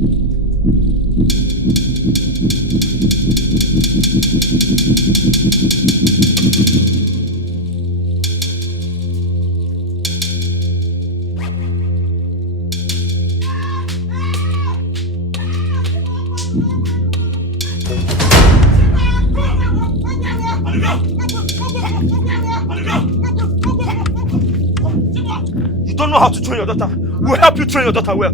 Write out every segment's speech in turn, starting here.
You don't know how to train your daughter. We'll help you train your daughter well.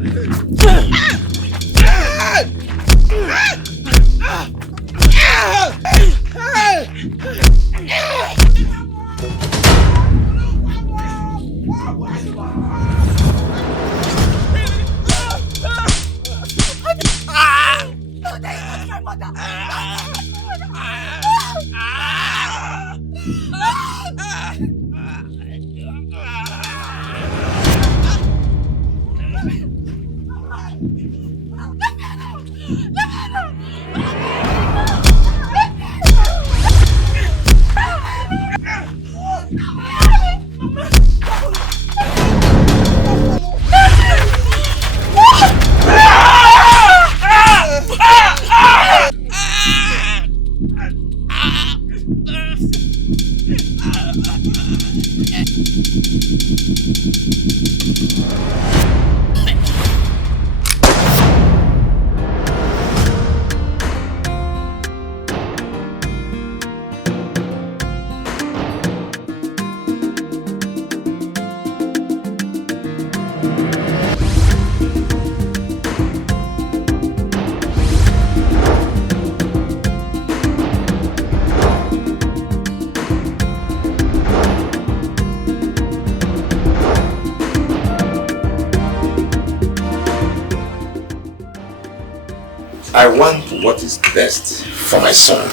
I want what is best for my son.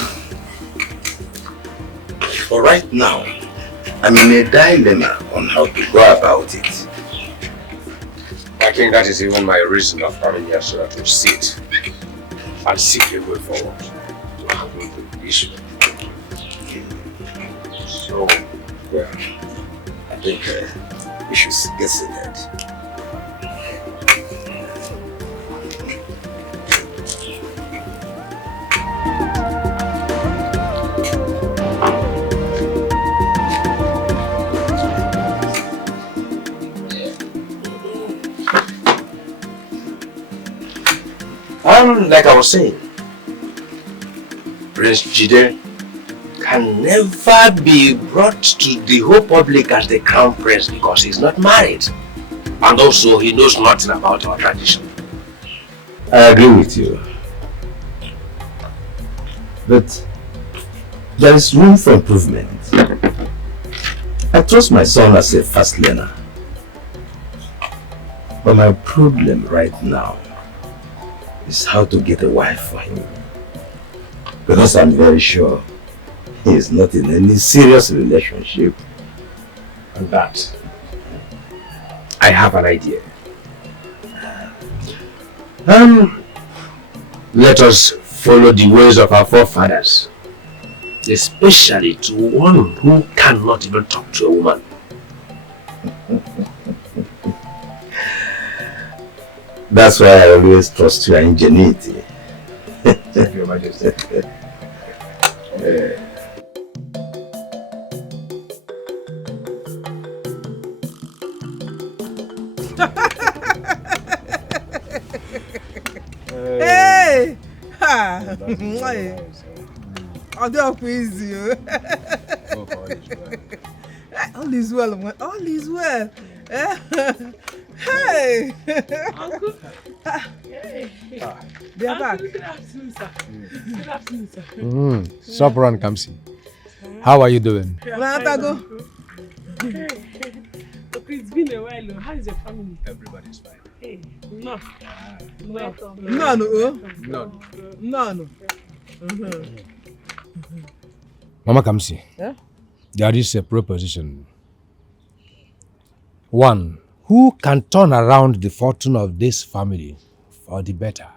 But right now, I'm in a dilemma on how to go about it. I think that is even my reason of coming here, so that we sit and seek a way forward to handle the issue. So, well, I think we should get seated. Like I was saying, Prince Jide can never be brought to the whole public as the crown prince because he's not married. And also, he knows nothing about our tradition. I agree with you. But there is room for improvement. I trust my son as a fast learner. But my problem right now is how to get a wife for him. Because I'm very sure he is not in any serious relationship. And that, I have an idea. Let us follow the ways of our forefathers, especially to one who cannot even talk to a woman. That's why I always trust your ingenuity. Thank you, Majesty. Hey! Ha! I'll please you. All is well, man. All is well. Hey! Uncle. Hey. They are back. Good afternoon, sir. Good afternoon, sir. Sopran Kamsi. How are you doing? Go. Hey. Okay, it's been a while. How is your family? Everybody's fine. Hey, no. No. Mama Kamsi. Yeah? There is a proposition. One, who can turn around the fortune of this family for the better?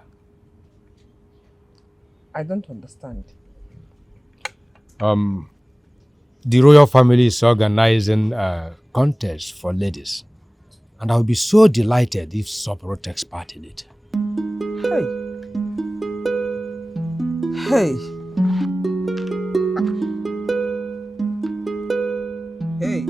I don't understand. The royal family is organizing a contest for ladies. And I will be so delighted if Sopro takes part in it. Hey. Hey.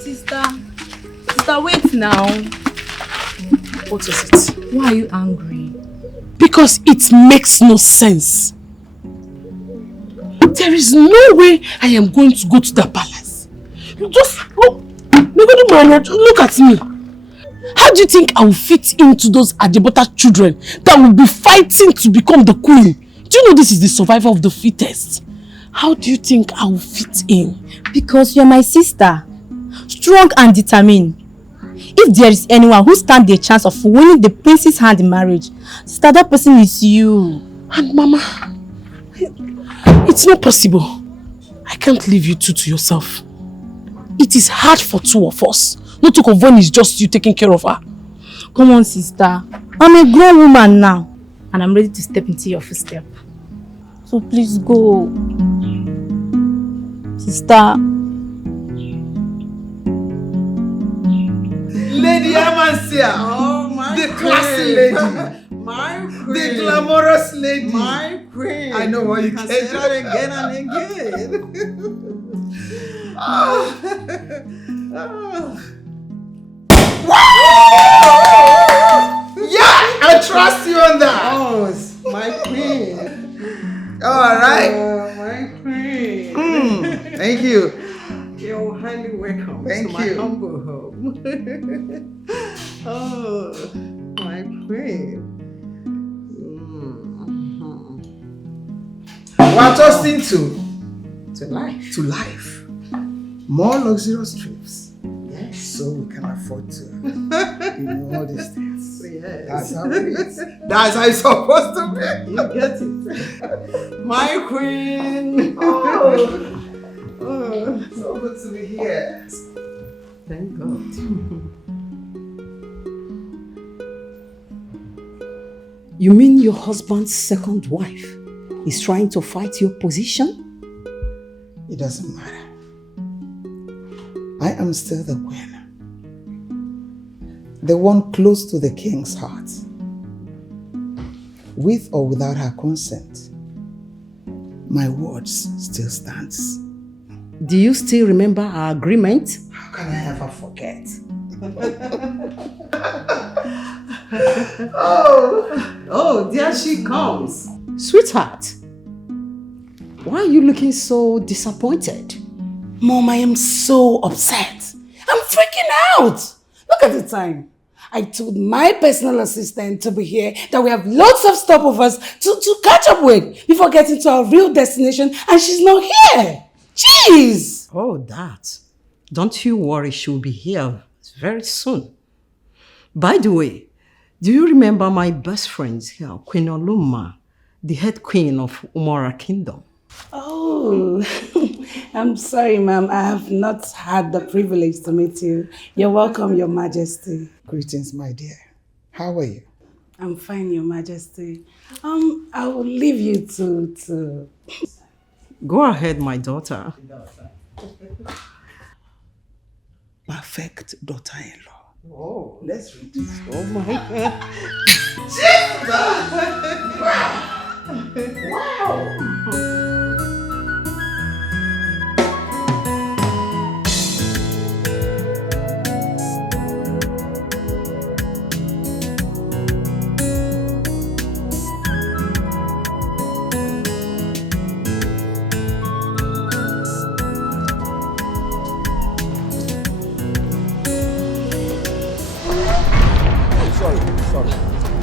Sister, wait now. What is it? Why are you angry? Because it makes no sense. There is no way I am going to go to the palace. Just look at me. How do you think I will fit into those Adibota children that will be fighting to become the queen? Do you know this is the survival of the fittest? How do you think I will fit in? Because you're my sister. Strong and determined. If there is anyone who stands the chance of winning the prince's hand in marriage, sister, that person is you. And Mama, it's not possible. I can't leave you two to yourself. It is hard for two of us. Not to convey it's just you taking care of her. Come on, sister. I'm a grown woman now. And I'm ready to step into your footsteps. So please go. Sister. Lady Amancia. Oh, my the queen. classy lady. My queen. The glamorous lady. My queen. I know what you can can say that again and again. Yeah, I trust you on that. Oh, my queen. All right. My queen. Thank you. You're highly welcome Thank to my you. humble home. Oh, my queen. We're toasting To life. to life. More luxurious trips. Yes. So we can afford to all these things. Yes. That's how it is. That's how it's supposed to be. You get it. My queen. Oh, Oh, so good to be here. thank God. You mean your husband's second wife is trying to fight your position? It doesn't matter. I am still the queen. The one close to the king's heart. With or without her consent, my words still stands. Do you still remember our agreement? How can I ever forget? Oh, there she comes. Sweetheart, why are you looking so disappointed? Mom, I am so upset. I'm freaking out. Look at the time. I told my personal assistant to be here that we have lots of stopovers to catch up with before getting to our real destination, and she's not here. Jeez! Oh, that. Don't you worry, she'll be here very soon. By the way, do you remember my best friend here, Queen Oluma, the head queen of Umara Kingdom? Oh, I'm sorry, ma'am. I have not had the privilege to meet you. You're welcome, Your Majesty. Greetings, my dear. How are you? I'm fine, Your Majesty. I will leave you to... Go ahead, my daughter. Perfect daughter-in-law. Oh, Let's read this. oh my God.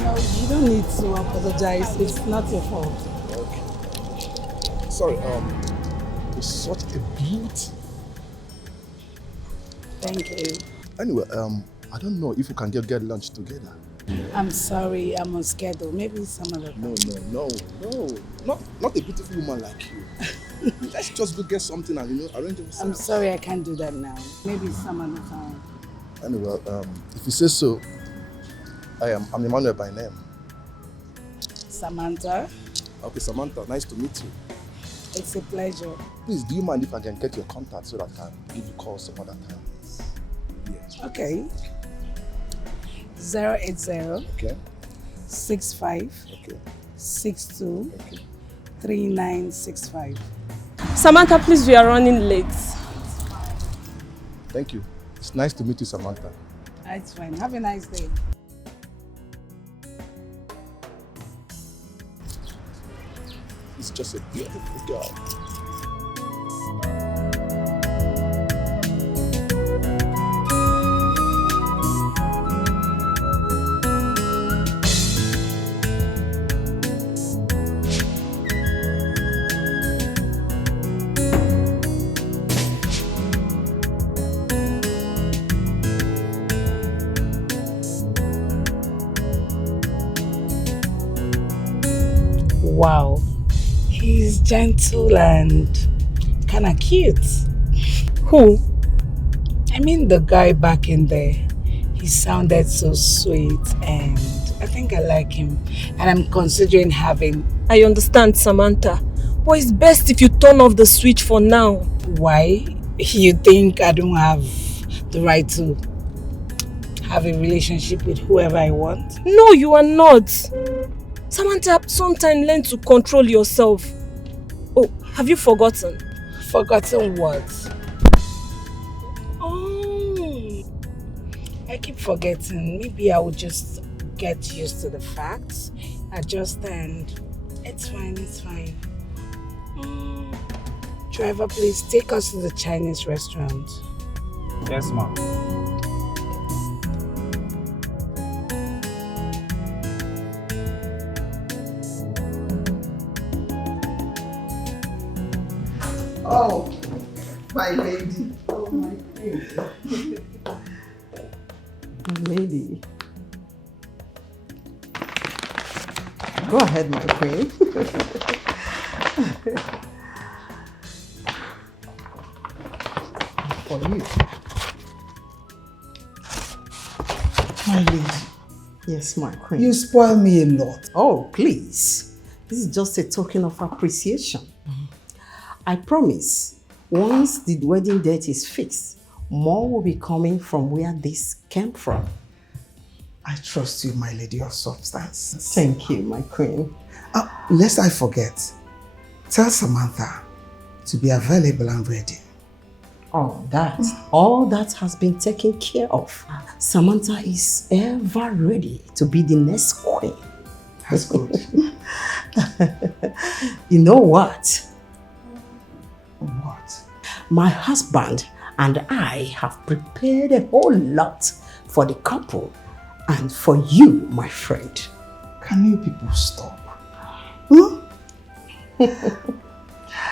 No, you don't need to apologize. It's not your fault. Sorry, it's such a beauty. Thank you. Anyway, I don't know if we can get lunch together. I'm sorry, I'm on schedule. Maybe some other time. No. Not a beautiful woman like you. Let's just go get something and, arrange ourselves. I'm sorry, I can't do that now. Maybe some other time. Anyway, if you say so, I'm Emmanuel by name. Samantha, Okay, Samantha, nice to meet you. it's a pleasure. Please, do you mind if I can get your contact so that I can give you calls some other time? Yes. Okay. 080 Okay. 65 Okay. 62 Okay. 3965. Samantha, please, we are running late. Thank you. It's nice to meet you, Samantha. It's fine. Have a nice day. It's just a beautiful girl. Wow. He's gentle and kind of cute. Who? I mean the guy back in there. He sounded so sweet and I think I like him. And I'm considering having... I understand, Samantha. But it's best if you turn off the switch for now. Why? You think I don't have the right to have a relationship with whoever I want? No, you are not. Samantha, sometimes learn to control yourself. Oh, have you forgotten? Forgotten what? Oh, I keep forgetting. Maybe I will just get used to the facts, adjust, and it's fine, it's fine. Driver, please take us to the Chinese restaurant. Yes, ma'am. Oh, my lady. Oh, my lady. Lady. Go ahead, my queen. For you. My lady. Yes, my queen. You spoil me a lot. Oh, please. This is just a token of appreciation. I promise, once the wedding date is fixed, more will be coming from where this came from. I trust you, my lady of substance. Thank you, my queen. Lest I forget, tell Samantha to be available and ready. All that has been taken care of. Samantha is ever ready to be the next queen. That's good. You know what? What? My husband and I have prepared a whole lot for the couple and for you, my friend. Can you people stop?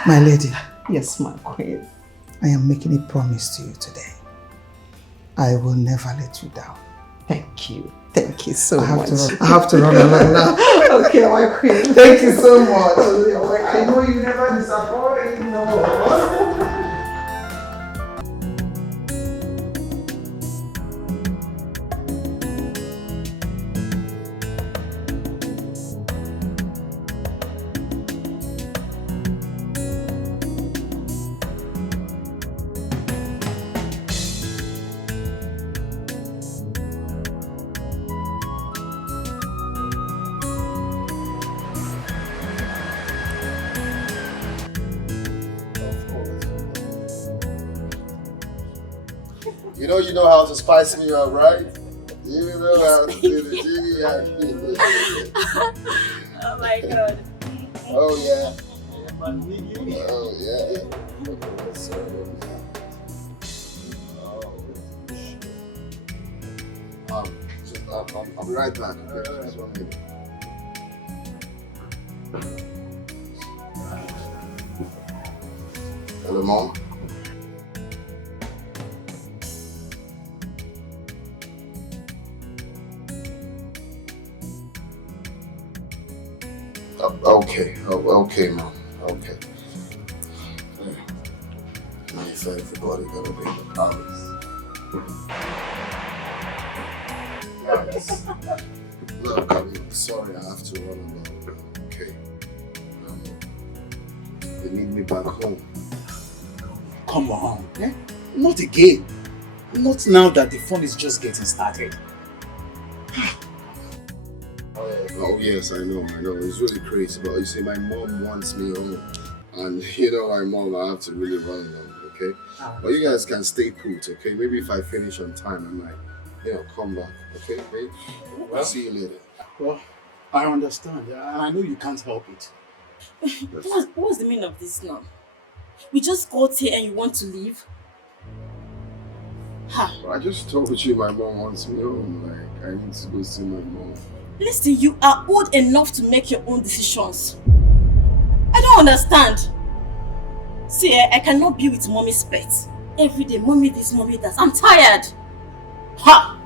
My lady. Yes, my queen. I am making a promise to you today. I will never let you down. Thank you. Thank you so much. I have to run along now. Okay, my queen. Thank you so much. I know you never disappoint. No. You know how to spice me up, right? You know how to do the jiggy. Oh my God. Oh yeah. Oh yeah. I'll be right back. Okay? Just 1 minute. Hello, Mom. Okay, Mom. Okay. My everybody gonna be in the palace. Yes. Look, I'm sorry, I have to run along. Okay. They need me back home. Come on, eh? Not again. Not now that the fun is just getting started. Oh yes, I know. It's really crazy, but you see, my mom wants me home. And you know my mom, I have to really run along, okay? But you guys can stay put, okay? Maybe if I finish on time, I might, come back, okay, babe? I'll see you later. Well, I understand, and I know you can't help it. What's the meaning of this now? We just got here and you want to leave? Well, I just told you my mom wants me home. Like, I need to go see my mom. Listen, you are old enough to make your own decisions. I don't understand. See, I cannot be with mommy's pets. Every day, mommy this, mommy that. I'm tired. Ha!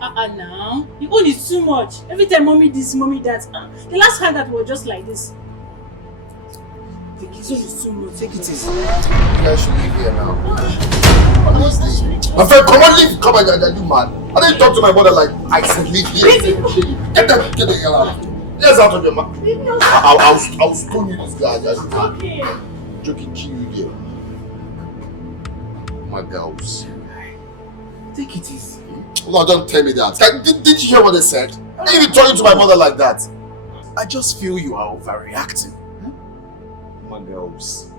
Now. You own is too much. Every time mommy this, mommy that. The last time that was just like this. Take it easy. Take it easy. You guys should leave here now. Honestly. My friend, come on, leave. Come on, you man. I didn't talk to my mother like I said, leave here. Get the hell out of here. Yes, out of your mouth. I'll stone you this guy. Okay. Joking, kill you there. My girls. Take it easy. No, don't tell me that. Did you hear what they said? I didn't even talking to my mother like that. I just feel you are overreacting. My girls.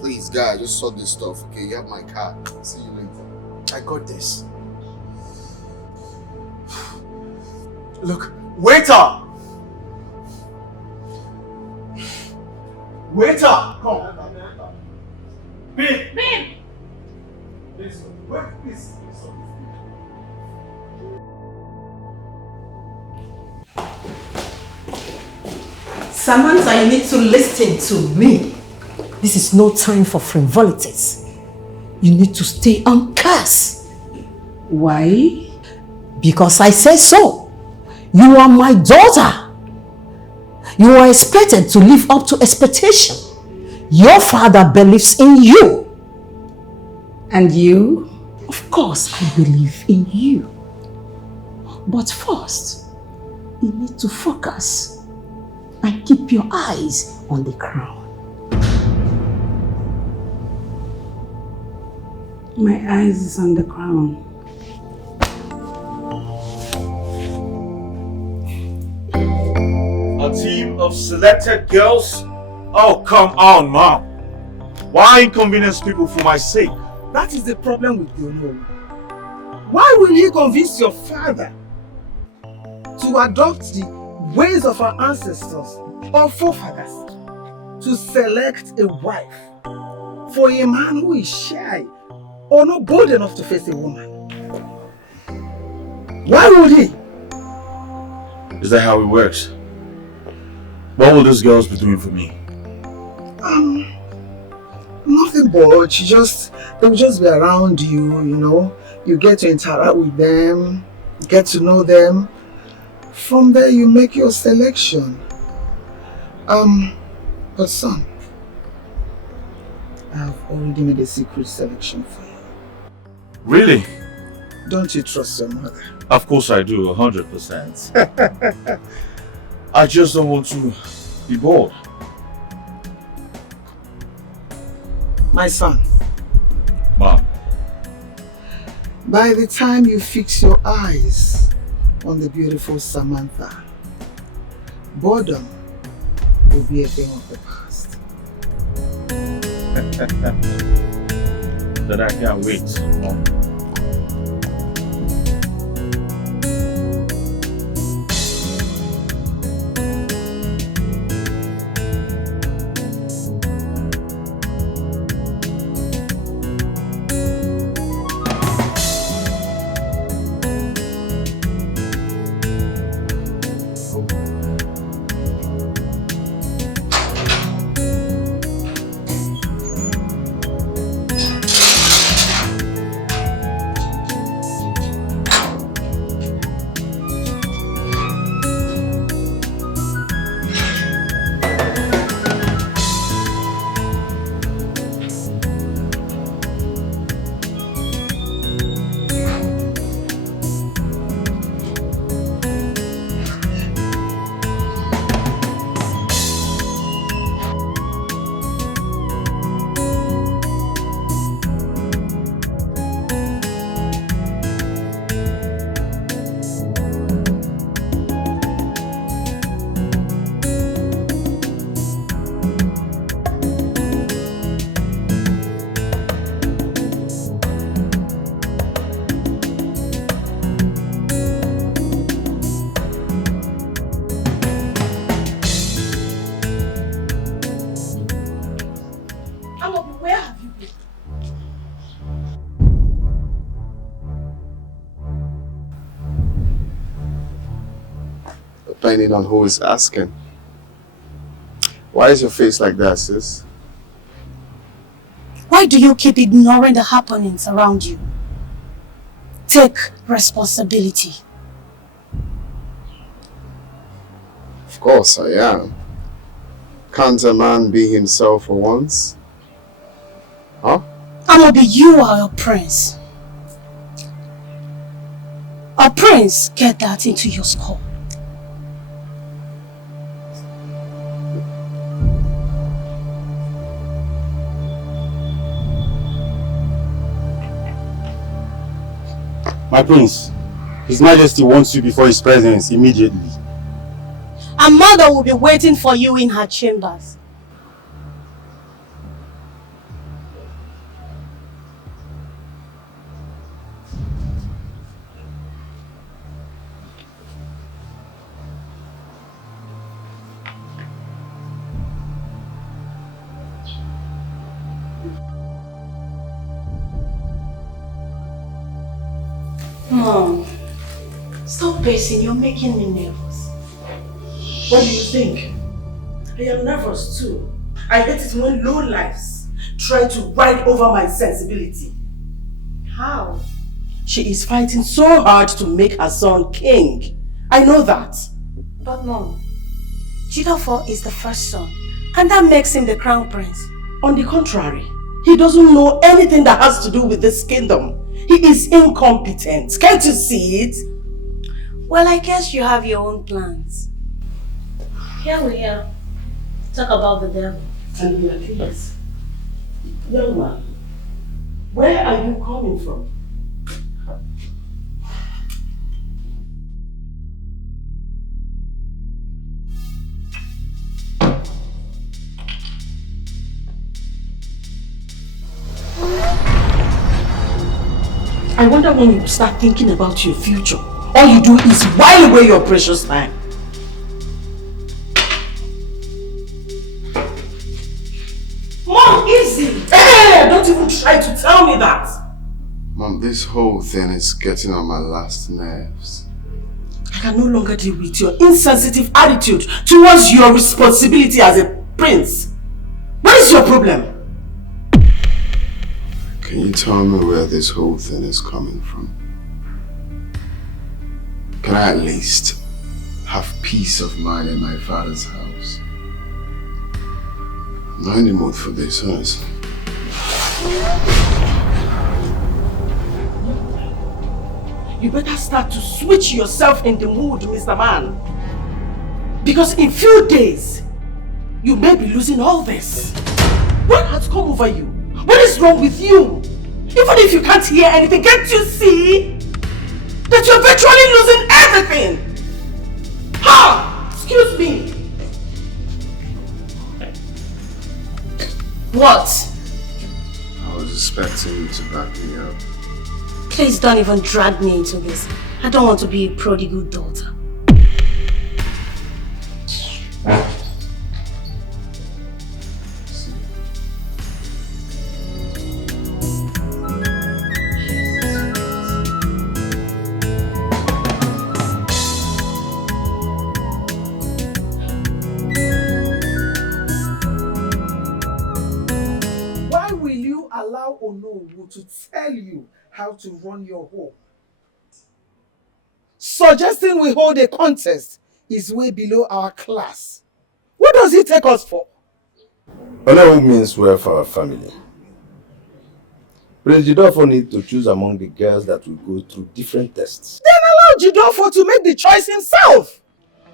Please, guy, just sort this stuff, okay? You have my card. See you later. I got this. Look, waiter! Waiter! Come. Babe! Please. Samantha, you need to listen to me. This is no time for frivolities. You need to stay on course. Why? Because I say so. You are my daughter. You are expected to live up to expectation. Your father believes in you. And you? Of course, I believe in you. But first, you need to focus and keep your eyes on the crown. My eyes is on the crown. A team of selected girls? Oh, come on, Mom. Why inconvenience people for my sake? That is the problem with Yono. Why will he convince your father to adopt the ways of our ancestors or forefathers to select a wife for a man who is shy or not bold enough to face a woman? Why would he? Is that how it works? What will these girls be doing for me? Nothing but they'll just be around you, you know. You get to interact with them, get to know them. From there you make your selection. But son, I've already made a secret selection for you. Really? Don't you trust your mother? Of course I do, 100%. I just don't want to be bored. My son. Mom. By the time you fix your eyes on the beautiful Samantha, boredom will be a thing of the past. That I can't wait, Mom. depending on who is asking. Why is your face like that, sis? Why do you keep ignoring the happenings around you? Take responsibility. Of course I am. Can't a man be himself for once? Huh? Amobi, you are a prince. A prince, get that into your skull. My prince, His Majesty wants you before his presence immediately. A mother will be waiting for you in her chambers. Mom, stop pacing, you're making me nervous. What do you think? I am nervous too. I hate it when low lives try to ride over my sensibility. How? She is fighting so hard to make her son king. I know that. But Mom, Jidofor is the first son, and that makes him the crown prince. On the contrary, he doesn't know anything that has to do with this kingdom. He is incompetent. Can't you see it? Well, I guess you have your own plans. Here we are. Talk about the devil. And we are kings. Young man, where are you coming from? I wonder when you start thinking about your future, all you do is while away your precious time. Mom, easy! Hey, don't even try to tell me that! Mom, this whole thing is getting on my last nerves. I can no longer deal with your insensitive attitude towards your responsibility as a prince. What is your problem? Can you tell me where this whole thing is coming from? Can I at least have peace of mind in my father's house? I'm not in the mood for this, honestly. You better start to switch yourself in the mood, Mr. Man. Because in few days, you may be losing all this. What has come over you? What is wrong with you? Even if you can't hear anything, can't you see that you're virtually losing everything? Ha! Excuse me. What? I was expecting you to back me up. Please don't even drag me into this. I don't want to be a prodigal daughter. Why will you allow Onowu to tell you how to run your home? Suggesting we hold a contest is way below our class. What does he take us for? Onowu means well for our family. Prince Jidofor needs to choose among the girls that will go through different tests. Then allow Jidofor to make the choice himself.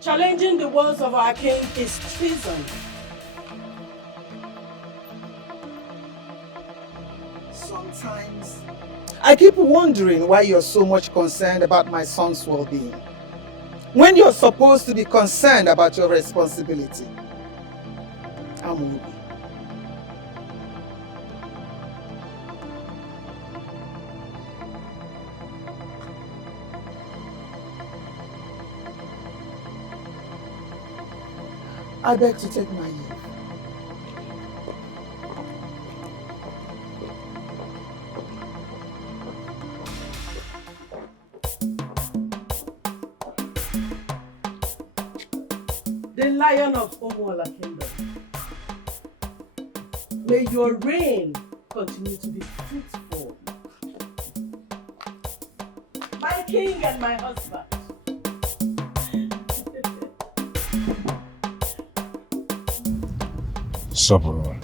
Challenging the words of our king is treason. Sometimes I keep wondering why you're so much concerned about my son's well-being, when you're supposed to be concerned about your responsibility. Amobi. I beg to take my leave. the Lion of Omoala Kingdom. May your reign continue to be fruitful. My king and my husband. Soboro,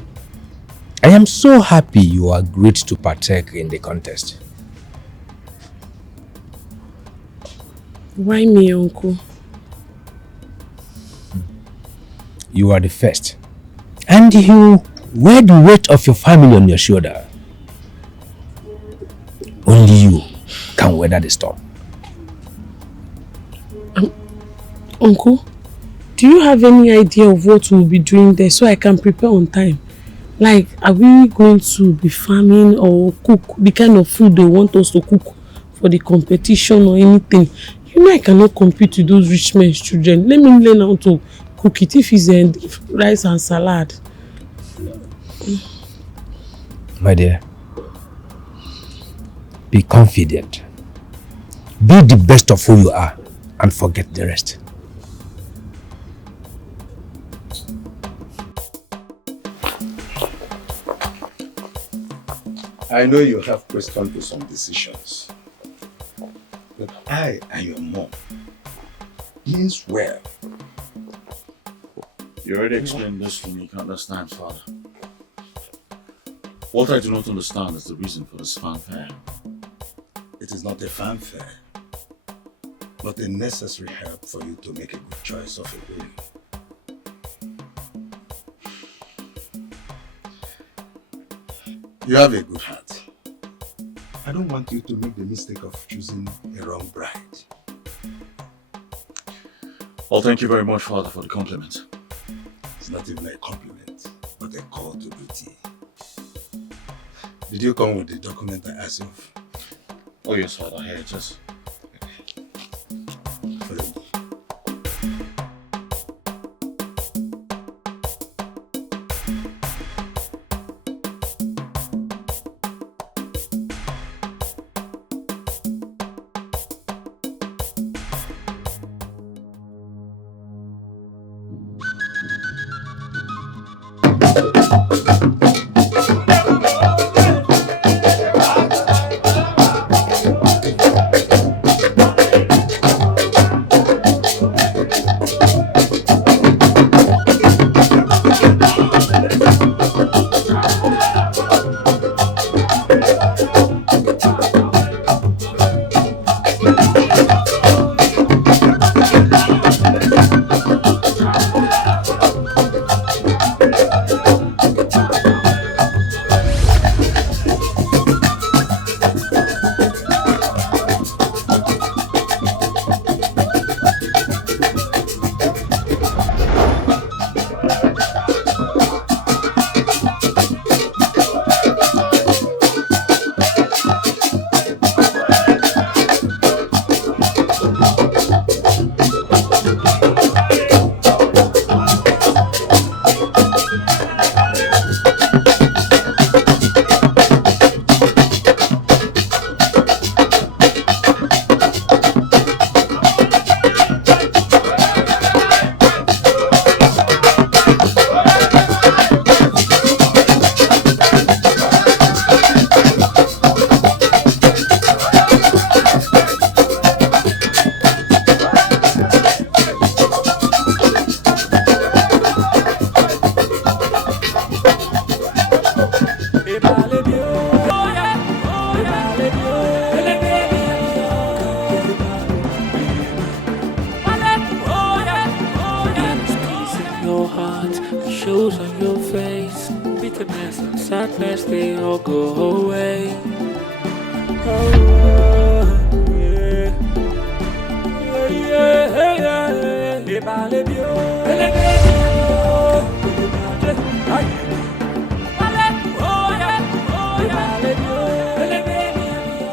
I am so happy you agreed to partake in the contest. Why me, uncle? You are the first. And you wear the weight of your family on your shoulder. Only you can weather the storm. Uncle, do you have any idea of what we'll be doing there so I can prepare on time? Like, are we going to be farming or cook the kind of food they want us to cook for the competition or anything? You know I cannot compete with those rich men's children. Let me learn how to cook it if it's rice and salad. My dear, be confident. Be the best of who you are and forget the rest. I know you have questioned to some decisions, but I and your mom means well. You already explained this to me, you can't understand, Father. What I do not understand is the reason for this fanfare. It is not a fanfare, but a necessary help for you to make a good choice of a will. You have a good heart. I don't want you to make the mistake of choosing a wrong bride. Well, thank you very much, Father, for the compliment. It's not even a compliment, but a call to duty. Did you come with the document I asked you of? Oh yes, Father, here, just... Follow me.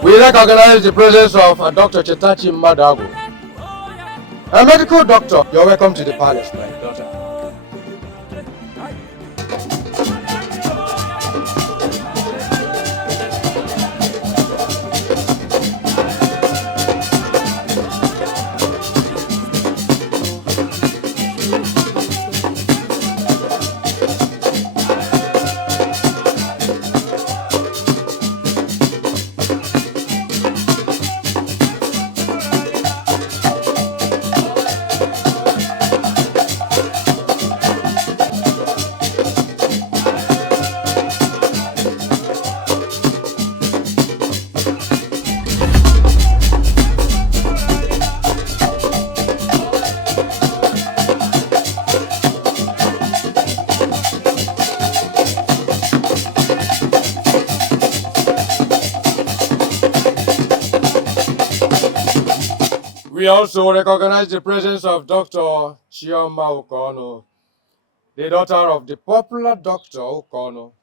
We recognize the presence of Dr. Chetachi Madago. A medical doctor, you're welcome to the palace, my daughter. We also recognize the presence of Dr. Chioma Okono, the daughter of the popular Dr. Okono,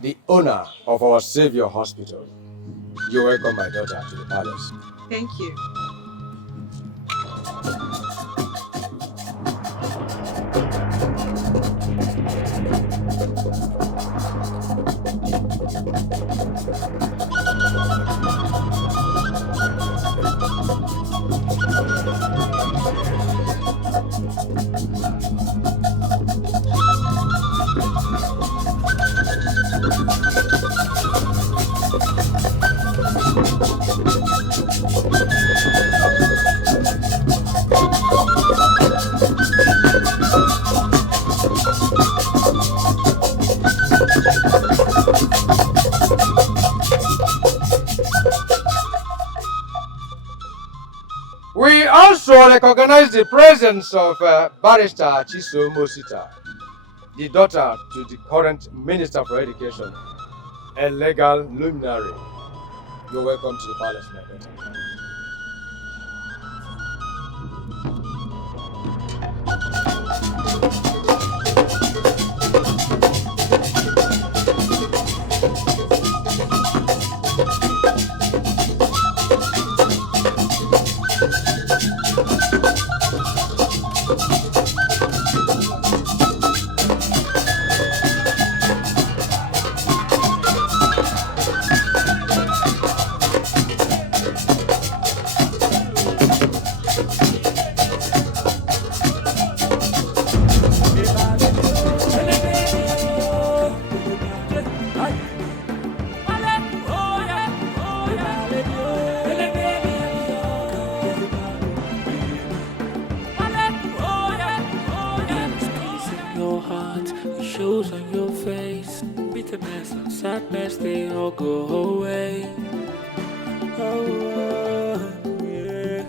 the owner of our Savior Hospital. You welcome my daughter to the palace. Thank you. We also recognize the presence of Barrister Chiso Mosita, the daughter to the current Minister for Education, a legal luminary. You're welcome to the palace, my daughter. Shows on your face, bitterness and sadness, they all go away. Oh, yeah.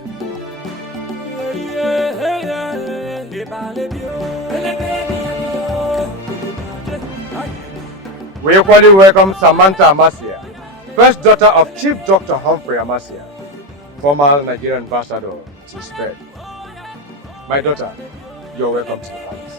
We equally welcome Samantha Amasia, first daughter of Chief Dr. Humphrey Amasia, former Nigerian ambassador to Spain. My daughter, you're welcome to the palace.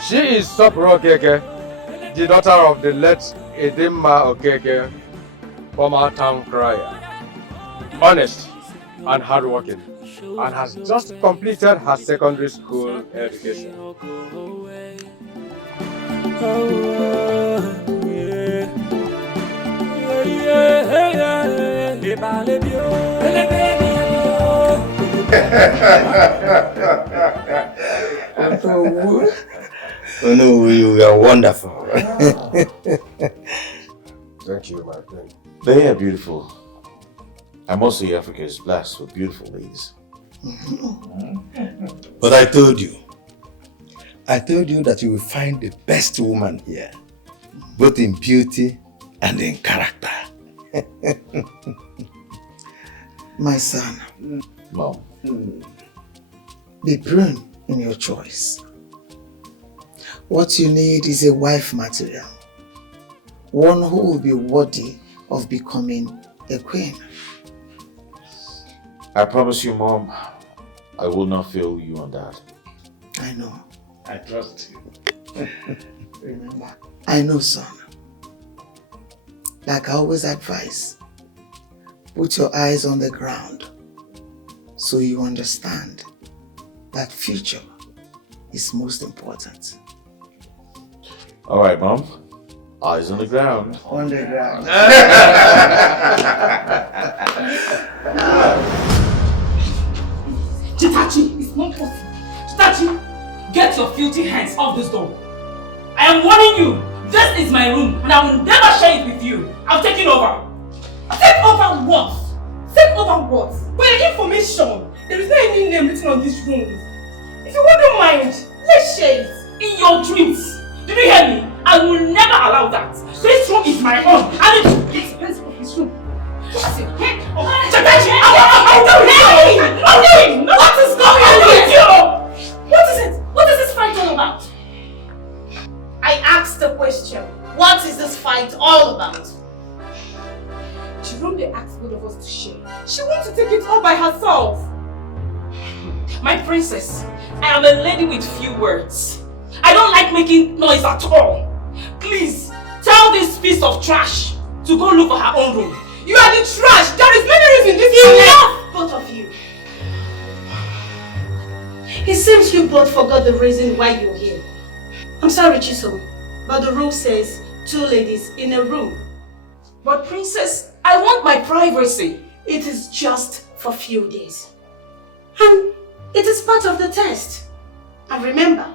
She is Sopro Okeke, the daughter of the late Edimma Okeke, former town crier, honest and hardworking, and has just completed her secondary school education. Oh no, you are wonderful. Thank you, my friend. They are beautiful. I must say Africa is blessed with beautiful ladies. But I told you that you will find the best woman here, both in beauty and in character. My son, Mom. be prudent in your choice. What you need is a wife material. One who will be worthy of becoming a queen. I promise you, Mom, I will not fail you on that. I know. I trust you. Remember, I know, son. Like I always advise, put your eyes on the ground so you understand that future is most important. All right, Mom. Eyes on the ground. On the ground. Chitachi, it's not possible. Chitachi, get your filthy hands off this door. I am warning you, this is my room and I will never share it with you. I'm taking over. Take over what? Take over what? For information, there is no any name written on this room. If you wouldn't mind, let's share it. In your dreams. Did you hear me? I will never allow that. This room is my own and it's the expense of this room. What's it? Chitachi, I'm doing. What is going on with you? What is it? What is this fight all about? I asked the question. What is this fight all about? Jerome, they asked both of us to share. She wants to take it all by herself. My princess, I am a lady with few words. I don't like making noise at all. Please, tell this piece of trash to go look for her own room. You are the trash! There is many reasons this is enough, both of you. It seems you both forgot the reason why you're here. I'm sorry, Chisom, but the rule says 2 ladies in a room. But princess, I want my privacy. It is just for few days. And it is part of the test. And remember,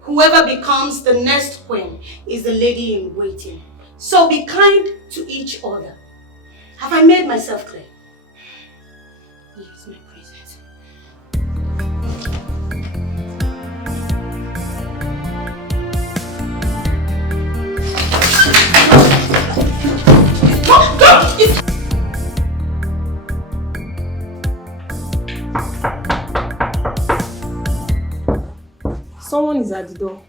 whoever becomes the next queen is the lady in waiting. So be kind to each other. Have I made myself clear? Yes, my princess. Someone is at the door.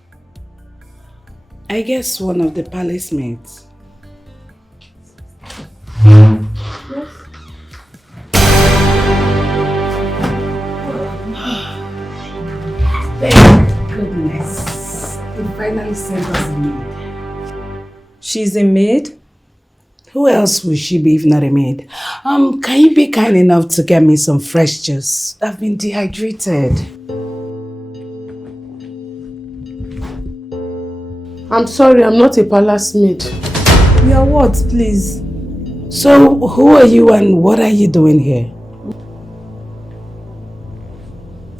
I guess one of the palace maids. Yes. Thank goodness. They finally sent us a maid. She's a maid? Who else would she be if not a maid? Can you be kind enough to get me some fresh juice? I've been dehydrated. I'm sorry, I'm not a palace maid. You are what, please? So, who are you and what are you doing here?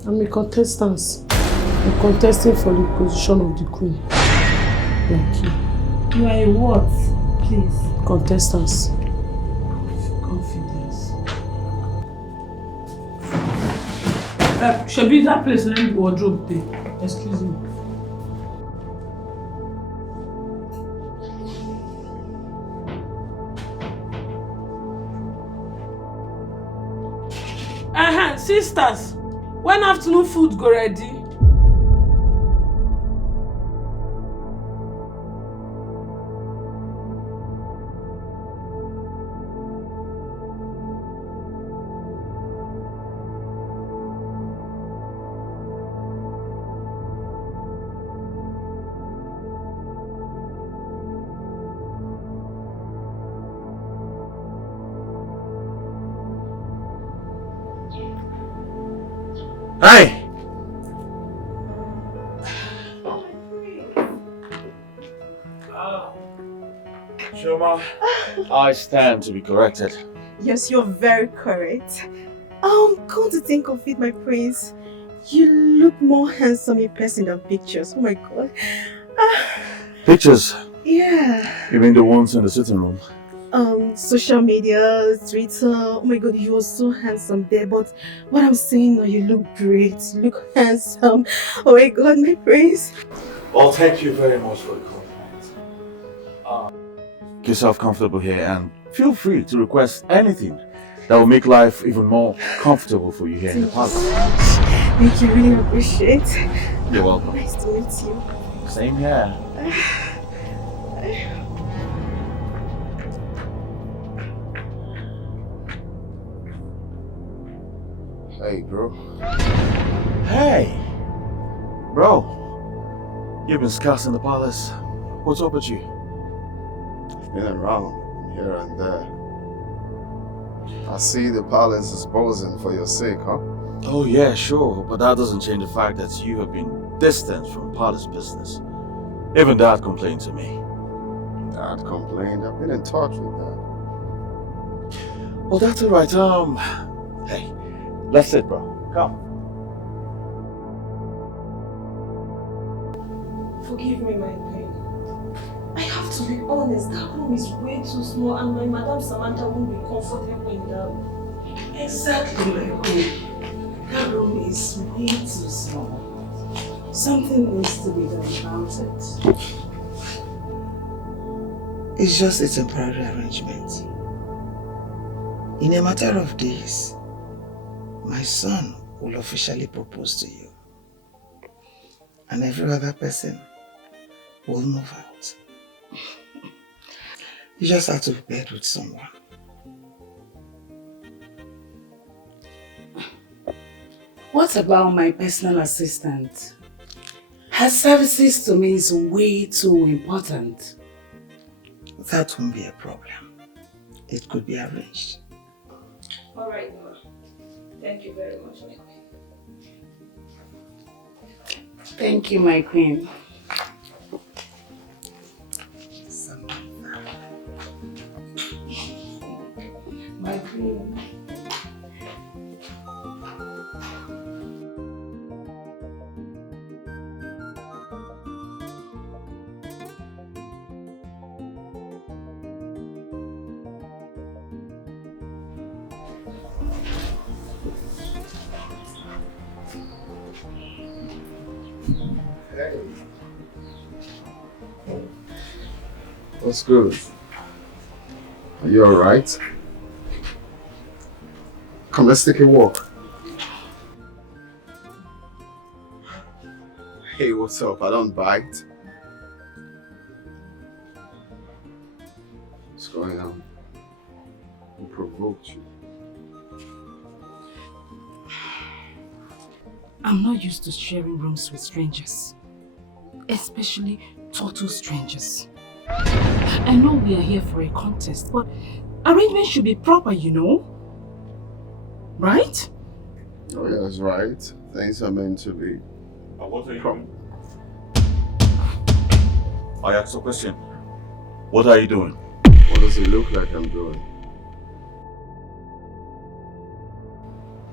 I'm a contestant. I'm contesting for the position of the queen. Thank you. You are a what, please? Contestants. Confidence. Should be that place let me wardrobe there. Excuse me. Sisters, when afternoon food go ready? Hey! Shoma, I stand to be corrected. Yes, you're very correct. Come to think of it, my prince, you look more handsome in person than pictures. Oh my god. Pictures? Yeah. You mean the ones in the sitting room? social media, Twitter. Oh my God, you are so handsome there. But what I'm saying now, you look great. You look handsome. Oh my God, my prince. Well, thank you very much for the compliment. Make yourself comfortable here and feel free to request anything that will make life even more comfortable for you here in the palace. Thank you, really appreciate. You're welcome. Nice to meet you. Same here. Hey, bro. Hey! Bro, you've been scarce in the palace. What's up with you? I've been around here and there. I see the palace is buzzing for your sake, huh? Oh yeah, sure, but that doesn't change the fact that you have been distant from palace business. Even Dad complained to me. Dad complained? I've been in touch with Dad. Well, that's alright. Hey, let's sit, bro. Come. Forgive me, my queen. I have to be honest, that room is way too small and my Madam Samantha won't be comfortable in that room. Exactly, my queen. That room is way too small. Something needs to be done about it. It's just a temporary arrangement. In a matter of days, my son will officially propose to you. And every other person will move out. You just have to be paired with someone. What about my personal assistant? Her services to me is way too important. That won't be a problem. It could be arranged. Alright, Ma. Thank you very much, my queen. Thank you, my queen. My queen. Hey. What's good? Are you alright? Come, let's take a walk. Hey, what's up? I don't bite. What's going on? Who provoked you? I'm not used to sharing rooms with strangers, especially total strangers. I know we are here for a contest, but arrangements should be proper, you know? Right? Oh, yeah, that's right. Things are meant to be. What are you doing? I asked a question. What are you doing? What does it look like I'm doing?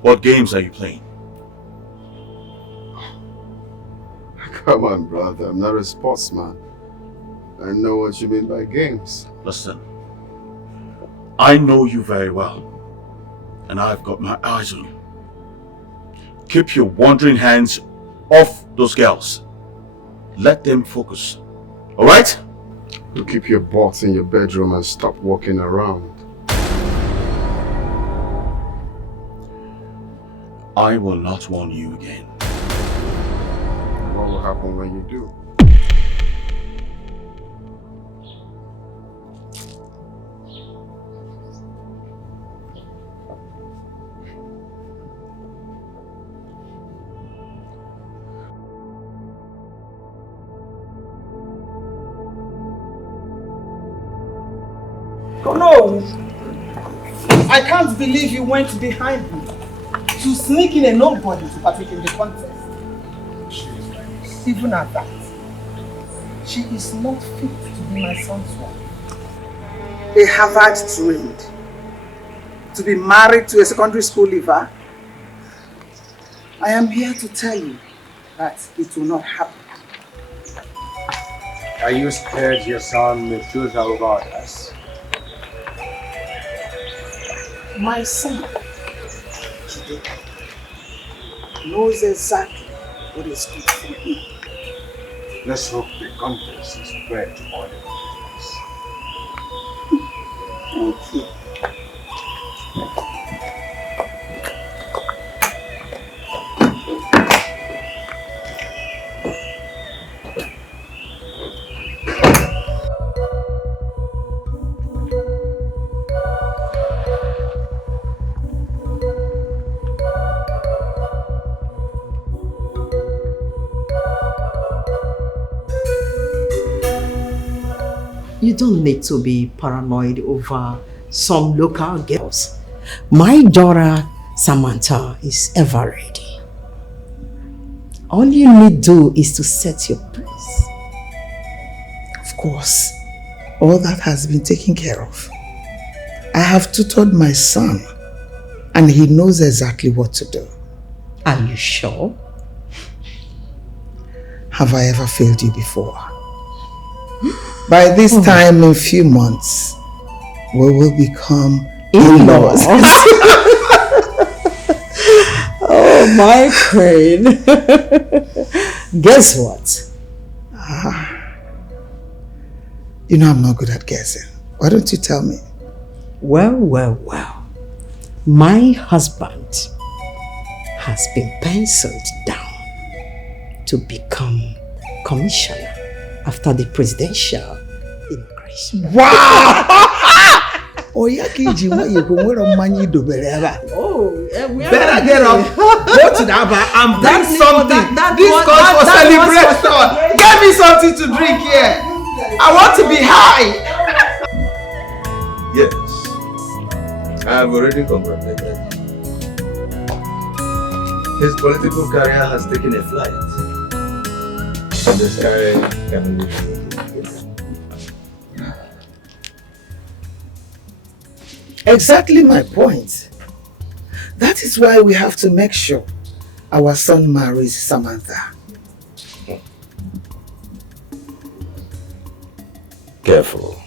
What games are you playing? Come on, brother. I'm not a sportsman. I know what you mean by games. Listen, I know you very well, and I've got my eyes on you. Keep your wandering hands off those girls. Let them focus. Alright? You keep your butt in your bedroom and stop walking around. I will not warn you again. What will happen when you do? Oh no! I can't believe you went behind me to sneak in a nobody to partake in the contest. Even at that, she is not fit to be my son's wife. A Harvard trained, to be married to a secondary school leaver. I am here to tell you that it will not happen. Are you scared your son may choose over us? My son knows exactly what is good for him. Let's hope the contest is fair to all of us. Thank you. You don't need to be paranoid over some local girls. My daughter, Samantha, is ever ready. All you need to do is to set your place. Of course, all that has been taken care of. I have tutored my son and he knows exactly what to do. Are you sure? Have I ever failed you before? By this time, in a few months, we will become in-laws. Oh, my queen. Guess what? You know I'm not good at guessing. Why don't you tell me? Well. My husband has been penciled down to become commissioner after the presidential inauguration. Wow! Oh, you better get up, go to the bar and bring something. This calls for celebration. Get me something to drink here. I want to be high. Yes, I have already congratulated him. His political career has taken a flight. And the sky can only be Exactly my point. That is why we have to make sure our son marries Samantha. Careful.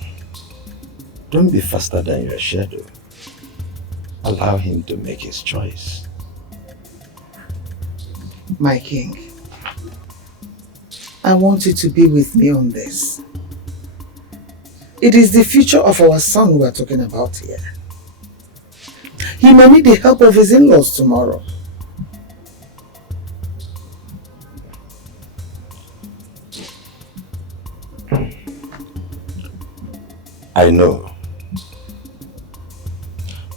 Don't be faster than your shadow. Allow him to make his choice. My king, I want you to be with me on this. It is the future of our son we are talking about here. He may need the help of his in-laws tomorrow. I know.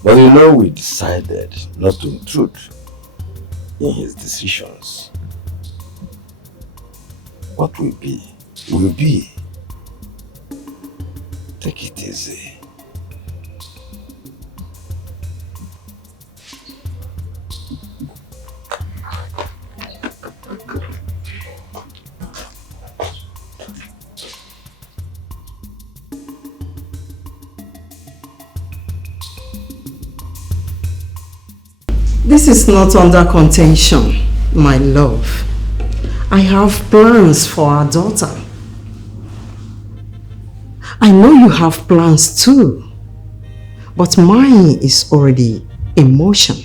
But you know we decided not to intrude in his decisions. What will be, will be. Take it easy. This is not under contention, my love. I have plans for our daughter. I know you have plans too, but mine is already in motion.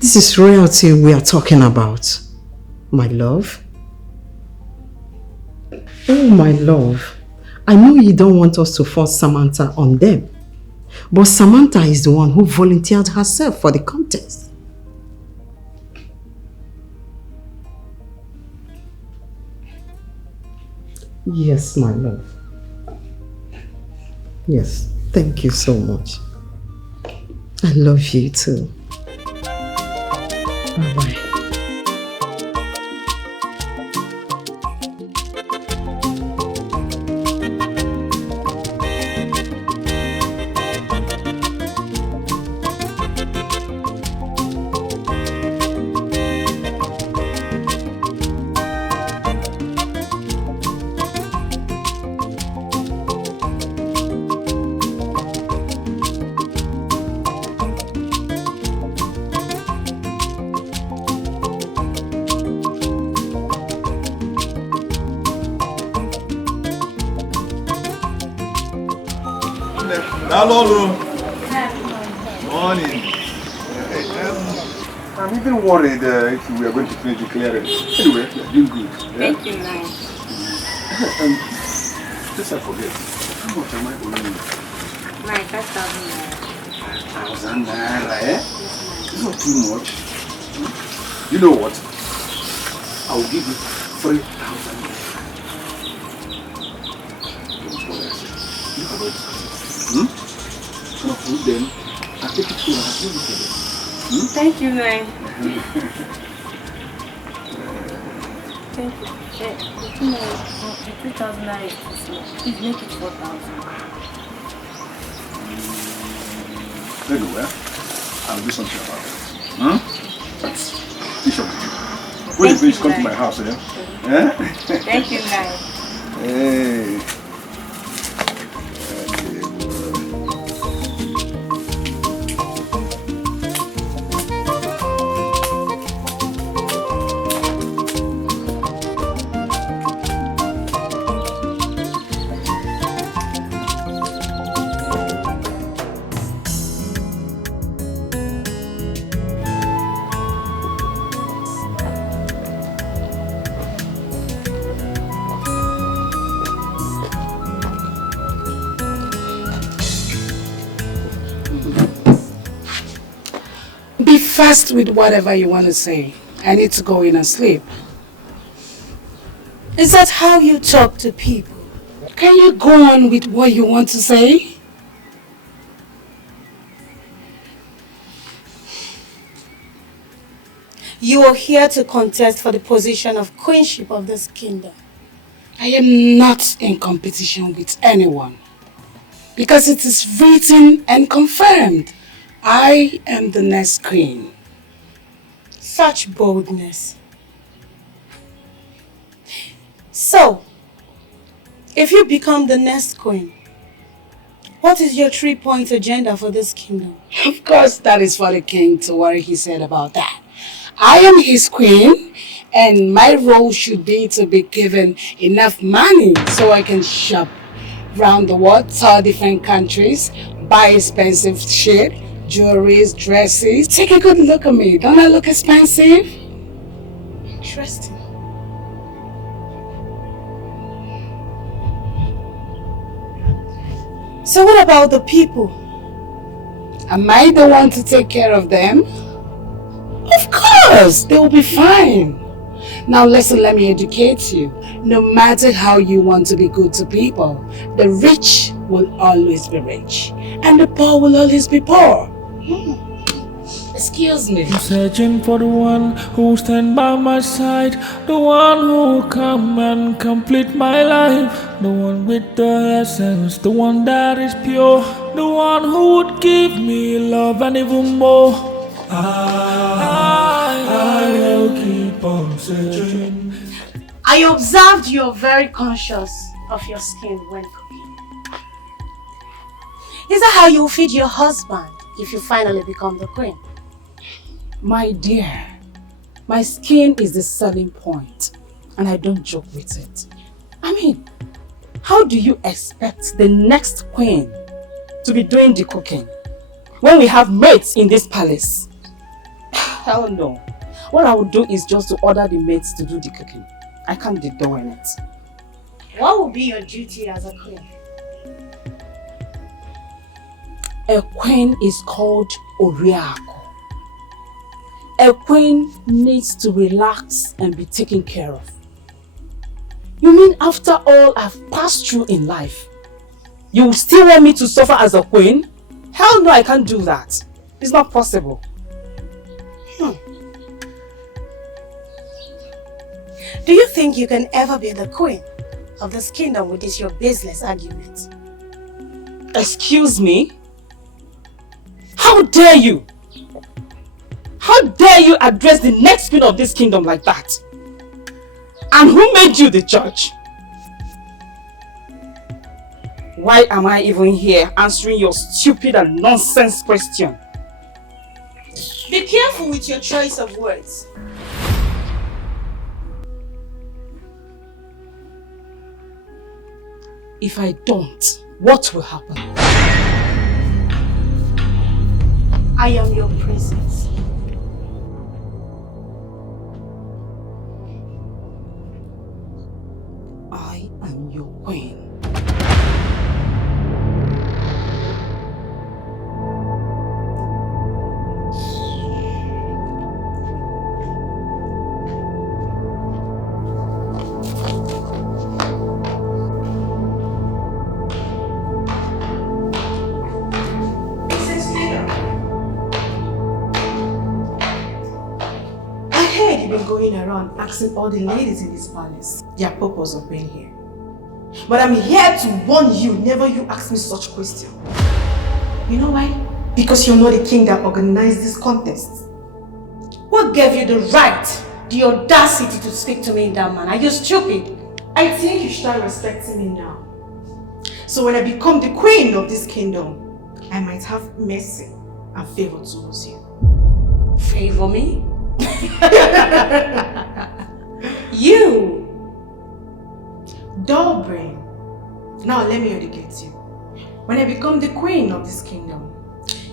This is royalty we are talking about, my love. Oh, my love. I know you don't want us to force Samantha on them, but Samantha is the one who volunteered herself for the contest. Yes, my love. Yes, thank you so much. I love you too. Bye-bye. Hello. Morning. I'm even worried if we are going to finish the clearing. Anyway, you're doing good. Yeah? Thank you, Nine. Just I forget. How much am I owing you? 5,000 naira. 5,000 naira, eh? It's not too much. You know what? I'll give you 3,000 naira. Don't worry, I said. You have it. Then I'll take it to her. You look at it. Thank you, Nine. Thank you. You know, the 3,000 naira is too small. Please make it 4,000. Anyway, I'll do something about it. Bishop, when you finish, come to my house, yeah? Thank you, Nine. Hey. Be fast with whatever you want to say. I need to go in and sleep. Is that how you talk to people? Can you go on with what you want to say? You are here to contest for the position of queenship of this kingdom. I am not in competition with anyone. Because it is written and confirmed. I am the next queen. Such boldness. So, if you become the next queen, what is your 3-point agenda for this kingdom? Of course, that is for the king to worry his head about that. I am his queen, and my role should be to be given enough money so I can shop around the world, tour different countries, buy expensive shit, jewelries, dresses. Take a good look at me. Don't I look expensive? Interesting. So what about the people? Am I the one to take care of them? Of course, they will be fine. Now listen, let me educate you. No matter how you want to be good to people, the rich will always be rich, and the poor will always be poor. Excuse me. I'm searching for the one who stand by my side, the one who will come and complete my life, the one with the essence, the one that is pure, the one who would give me love and even more. I will keep on searching. I observed you're very conscious of your skin when cooking. Is that how you feed your husband if you finally become the queen? My dear, my skin is the selling point, and I don't joke with it. I mean, how do you expect the next queen to be doing the cooking when we have maids in this palace? Hell no. What I would do is just to order the maids to do the cooking. I can't be doing it. What will be your duty as a queen? A queen is called Oriako. A queen needs to relax and be taken care of. You mean after all I've passed through in life, you still want me to suffer as a queen? Hell no, I can't do that. It's not possible. Do you think you can ever be the queen of this kingdom with this your baseless argument? Excuse me? How dare you? How dare you address the next queen of this kingdom like that? And who made you the judge? Why am I even here answering your stupid and nonsense question? Be careful with your choice of words. If I don't, what will happen? I am your princess. I am your queen. I heard you've been going around asking all the ladies in this palace their purpose of being here. But I'm here to warn you, never you ask me such question. You know why? Because you're not the king that organized this contest. What gave you the right, the audacity to speak to me in that manner? Are you stupid? I think you should start respecting me now. So when I become the queen of this kingdom, I might have mercy and favor towards you. Favor me? You! Dull brain. Now let me educate you. When I become the queen of this kingdom,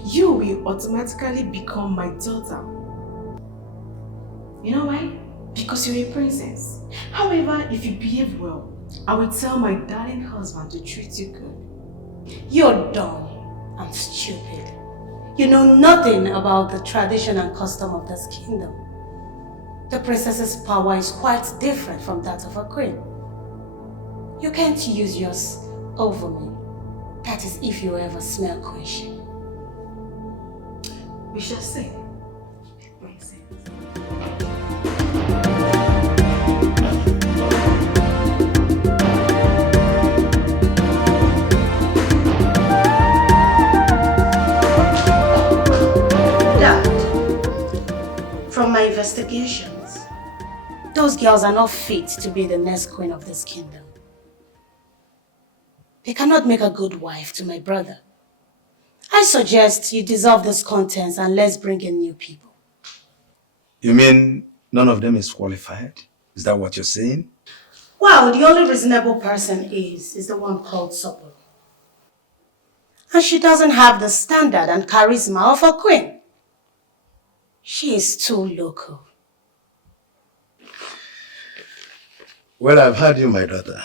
you will automatically become my daughter. You know why? Because you're a princess. However, if you behave well, I will tell my darling husband to treat you good. You're dumb and stupid. You know nothing about the tradition and custom of this kingdom. The princess's power is quite different from that of a queen. You can't use yours over me. That is if you ever smell queenship. We shall see. From my investigations, those girls are not fit to be the next queen of this kingdom. They cannot make a good wife to my brother. I suggest you dissolve this contest and let's bring in new people. You mean none of them is qualified? Is that what you're saying? Well, the only reasonable person is the one called Soporo. And she doesn't have the standard and charisma of a queen. She is too local. Well, I've heard you, my daughter.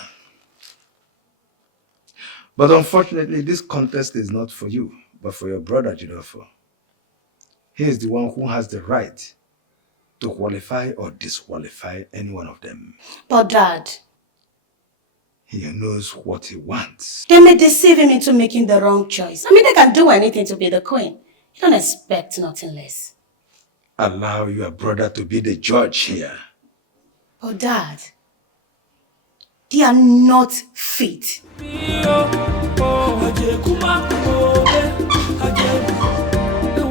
But unfortunately, this contest is not for you, but for your brother, Jidofo. He is the one who has the right to qualify or disqualify any one of them. But Dad, He knows what he wants. they may deceive him into making the wrong choice. I mean, they can do anything to be the queen. You don't expect nothing less. Allow your brother to be the judge here. But Dad, they are not fit. The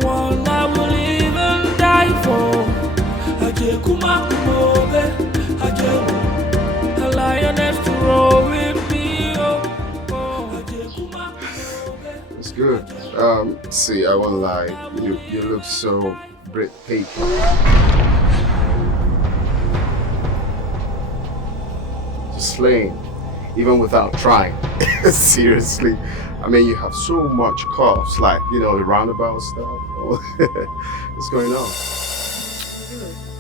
one I will even die for. A lioness to roll with me. It's good. See, I won't lie. You look so breathtaking. Just slaying, even without trying. Seriously. I mean, you have so much coughs, like, you know, the roundabout stuff. What's going on?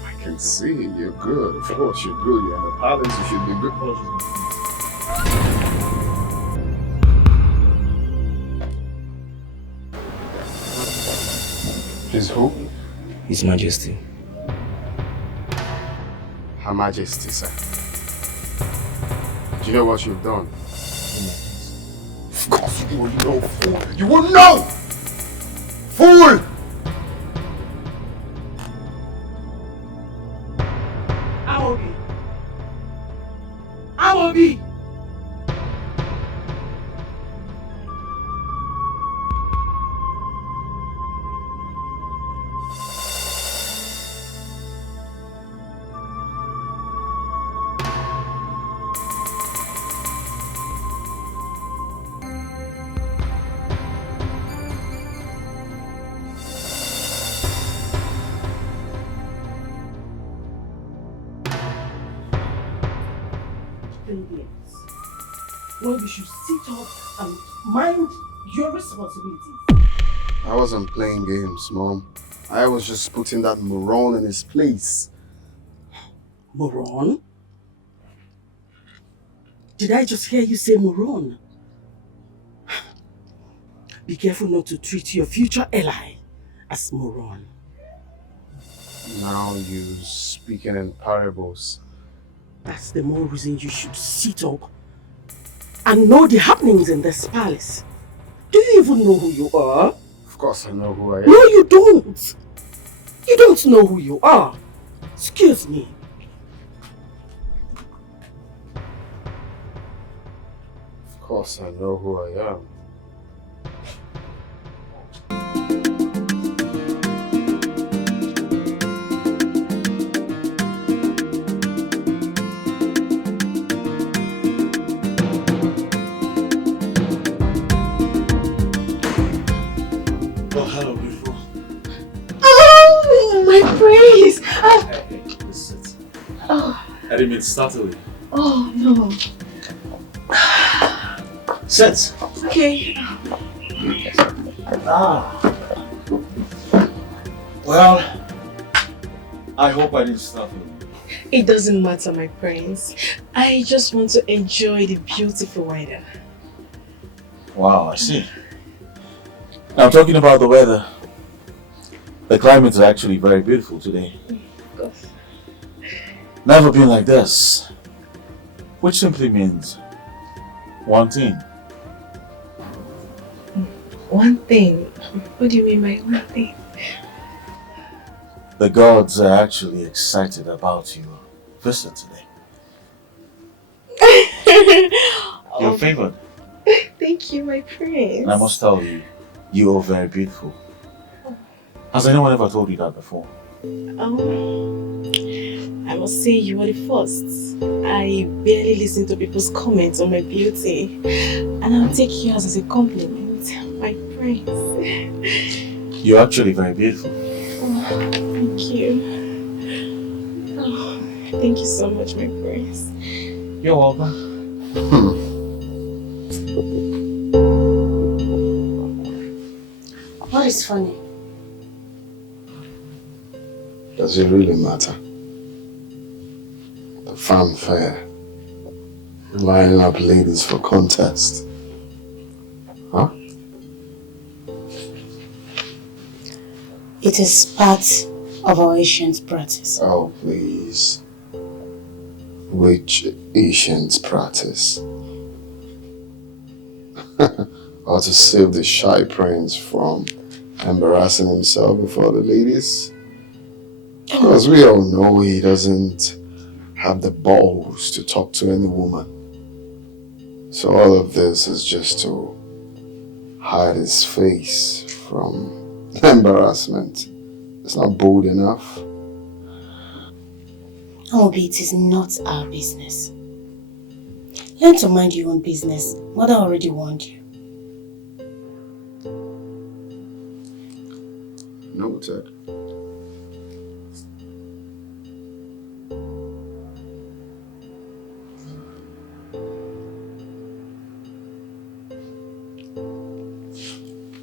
I can see you're good. Of course, you're good. You're in the palace. You should be good. He's who? His Majesty. Her Majesty, sir. Do you know what you've done? Of course you will know, fool. You will know! Fool! Amobi! When you should sit up and mind your responsibilities. I wasn't playing games, Mom. I was just putting that moron in his place. Moron? Did I just hear you say moron? Be careful not to treat your future ally as moron. Now you speaking in parables. That's the more reason you should sit up and know the happenings in this palace. Do you even know who you are? Of course I know who I am. No, you don't. You don't know who you are. Excuse me. Of course I know who I am. Oh, hello, beautiful. Oh, my praise! Hey, this is it. Oh. I didn't mean to startle you. Oh, no. Sit. Okay. Well, I hope I didn't startle you. It doesn't matter, my prince. I just want to enjoy the beautiful weather. Wow, I see. Now, talking about the weather, the climate is actually very beautiful today. Never been like this. Which simply means one thing. One thing? What do you mean by one thing? The gods are actually excited about your visit today. You're favored. Thank you, my prince. And I must tell you, you are very beautiful. Has anyone ever told you that before? I must say you are the first. I barely listen to people's comments on my beauty. And I'll take yours as a compliment, my prince. You're actually very beautiful. Oh, thank you. Oh, thank you so much, my prince. You're welcome. What is funny? Does it really matter? The fanfare, lining up ladies for contest. Huh? It is part of our ancient practice. Oh, please. Which ancient practice? Or to save the shy prince from embarrassing himself before the ladies? Because we all know he doesn't have the balls to talk to any woman. So all of this is just to hide his face from embarrassment. It's not bold enough. Obi, it is not our business. Learn to mind your own business. Mother already warned you. Noted.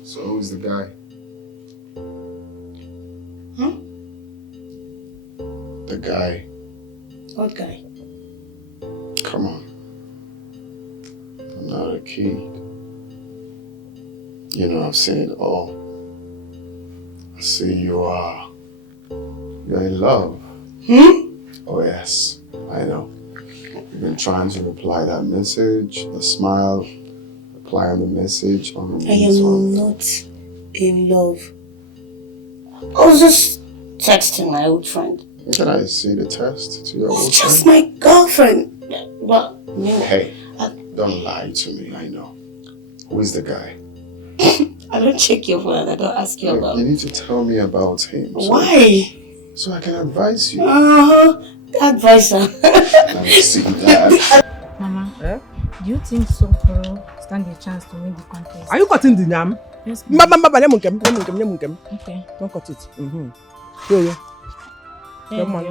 So who's the guy? The guy. What guy? Come on. I'm not a kid. You know, I've seen it all. I see you're in love. Oh yes, I know. You've been trying to reply that message, the smile, replying the message on the I am not in love. I was just texting my old friend. Can I see the text to your old It's just friend? my girlfriend. Well, no. Hey, don't lie to me, I know. Who is the guy? I don't check your phone. I don't ask you about. You need to tell me about him. Why? So I can advise you. Advisor. Let me see that. Mama, do you think Sopro stand a chance to win the contest? Are you cutting the yam? Yes, Mama, okay. Don't cut it. Show you. Come on.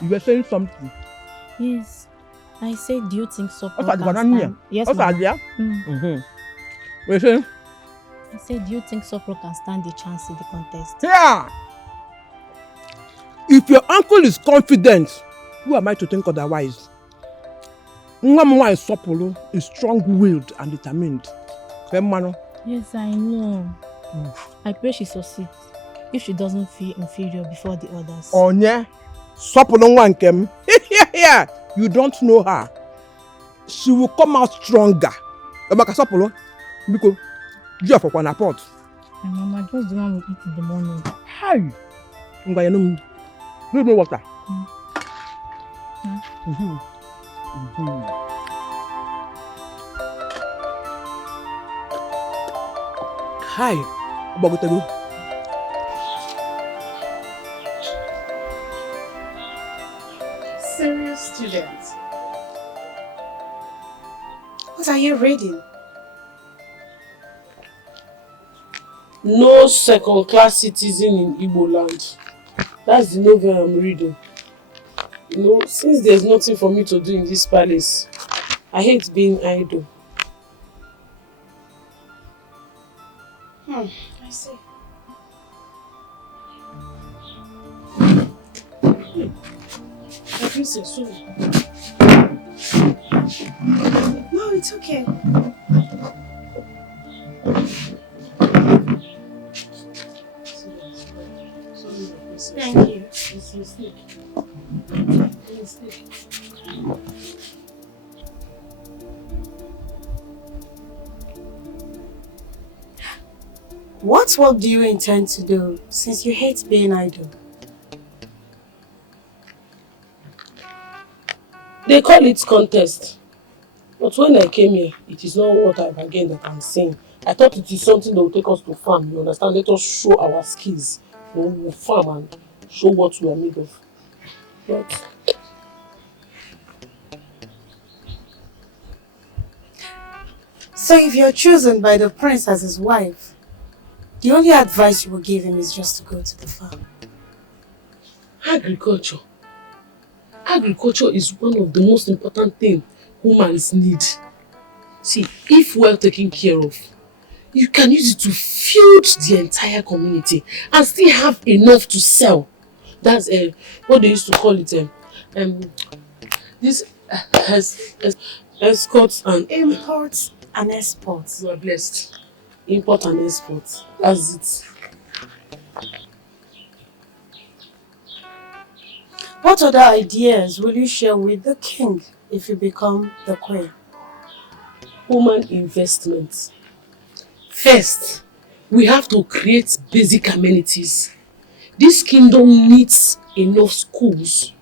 You were saying something. Yes. I said, do you think Sopro What's can that? stand? Yes, Mama. We're saying? I said, do you think Sopro can stand the chance in the contest? Yeah! If your uncle is confident, who am I to think otherwise? Nwa is Sopro is strong-willed and determined. Yes, I know. I pray she succeeds. If she doesn't feel inferior before the others. Oh yeah, Sopro Nwankem. Yeah, you don't know her. She will come out stronger. Emaka Sopro, because you are for one pot. My mama, just the one we eat in the morning. Hi. Give me water. Hi. Bogotego. Serious student. What are you reading? No second-class citizen in Igbo land. That's the novel I'm reading. You know, since there's nothing for me to do in this palace, I hate being idle. I see. No, it's okay. Thank you. It's a mistake. What work do you intend to do since you hate being idle? They call it contest. But when I came here, it is not what I bargained that I'm saying. I thought it is something that will take us to farm, you understand? Let us show our skills. We'll farm and show what we are made of. But so if you're chosen by the prince as his wife, the only advice you will give him is just to go to the farm. Agriculture. Agriculture is one of the most important things humans need. See, if well taken care of, you can use it to feed the entire community and still have enough to sell. That's what they used to call it. This escorts and imports and exports. You are blessed. Import and export. That's it. What other ideas will you share with the king if you become the queen? Human investments. First, we have to create basic amenities. This kingdom needs enough schools.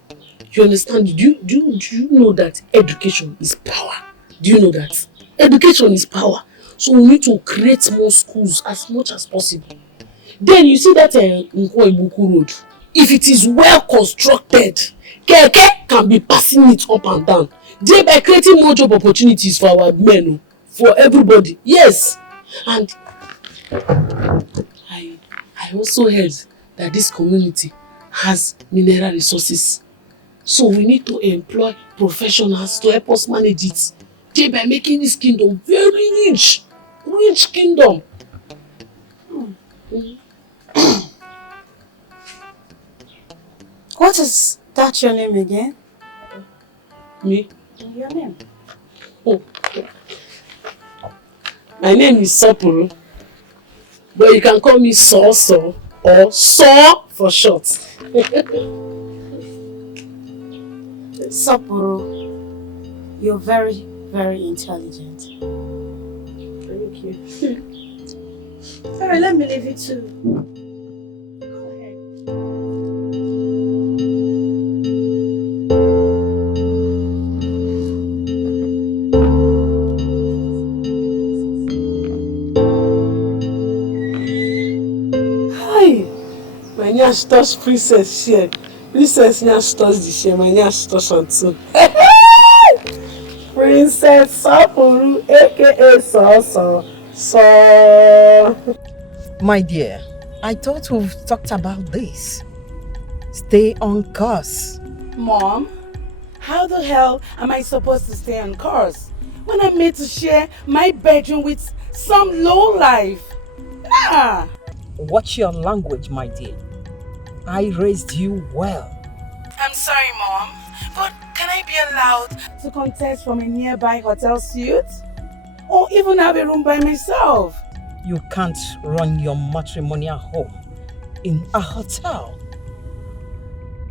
You understand? Do you know that education is power? Do you know that? Education is power. So we need to create more schools as much as possible. Then you see that Nkwo Road. If it is well constructed, Keke can be passing it up and down. Thereby creating more job opportunities for our men, for everybody. Yes. And I also heard that this community has mineral resources. So we need to employ professionals to help us manage it. Thereby making this kingdom very rich. Rich kingdom. What is that your name again? Me? Your name? Oh. My name is Sopro. But you can call me So or So for short. Sopro, you're very, very intelligent. Thank you. Sorry, let me leave you too. Nyash touch princess share. Princess Nyash touch the share. My Nyash touch on too. Princess Sapuru, aka So. My dear, I thought we've talked about this. Stay on course. Mom, how the hell am I supposed to stay on course when I'm made to share my bedroom with some lowlife? Nah. Watch your language, my dear. I raised you well. I'm sorry, Mom, but can I be allowed to contest from a nearby hotel suite? Or even have a room by myself? You can't run your matrimonial home in a hotel.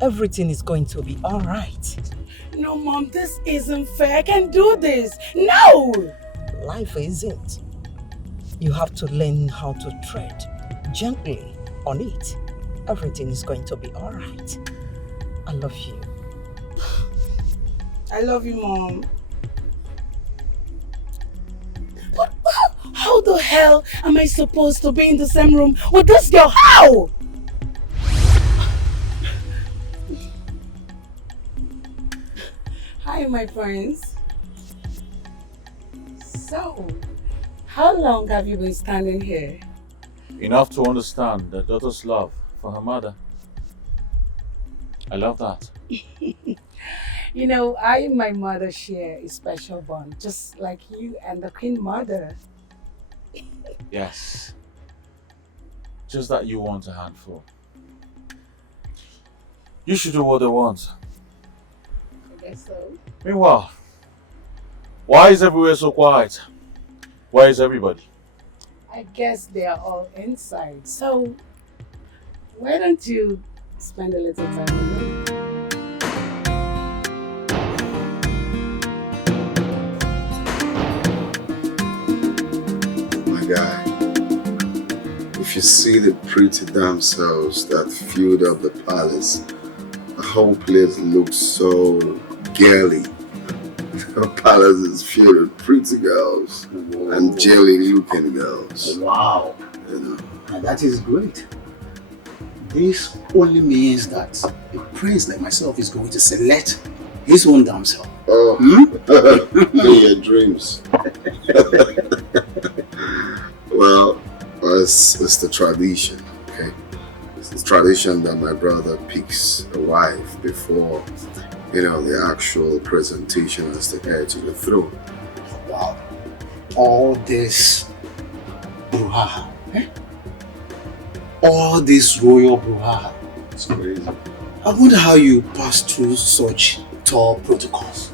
Everything is going to be all right. No, Mom, this isn't fair. I can't do this. No! Life isn't. You have to learn how to tread gently on it. Everything is going to be all right. I love you. I love you, Mom. But how the hell am I supposed to be in the same room with this girl? How? Hi, my friends. So, how long have you been standing here? Enough to understand the daughter's love for her mother. I love that. You know, I and my mother share a special bond, just like you and the Queen Mother. Yes. Just that you want a handful. You should do what they want. I guess so. Meanwhile, why is everywhere so quiet? Where is everybody? I guess they are all inside. So, why don't you spend a little time with me? My guy, if you see the pretty damsels that filled up the palace, the whole place looks so girly. The palace is filled with pretty girls and jelly-looking girls. Wow. You know. And that is great. This only means that a prince like myself is going to select his own damsel. Oh, in your dreams. Well, it's the tradition, okay? It's the tradition that my brother picks a wife before, the actual presentation as the heir to the throne. Wow. All this brouhaha, all this royal brouhaha. It's crazy. I wonder how you pass through such tall protocols.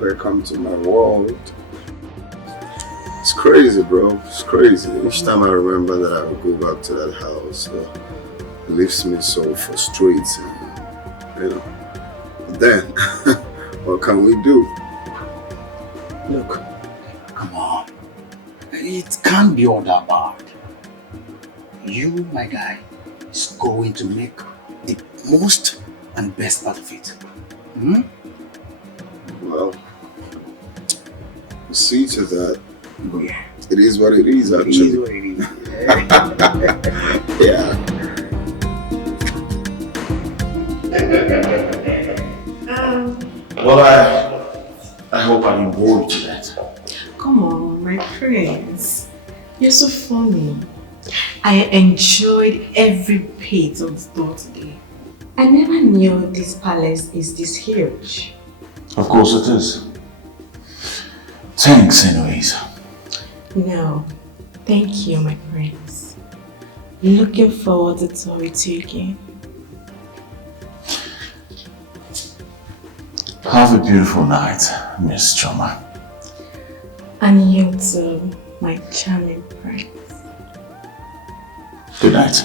Welcome to my world. It's crazy, bro. It's crazy. Each time I remember that I would go back to that house, it leaves me so frustrated. But then, what can we do? Look, come on. It can't be all that bad. You, my guy, is going to make the most and best part of it. Well, see to that. Yeah. It is what it is, actually. It is what it is. Yeah. Well, I hope I didn't bore you to that. Come on, my prince. You're so funny. I enjoyed every bit of the tour today. I never knew this palace is this huge. Of course it is. Thanks anyways. No, thank you, my prince. Looking forward to tour with you again. Have a beautiful night, Miss Choma. And you too, my charming prince. Good night.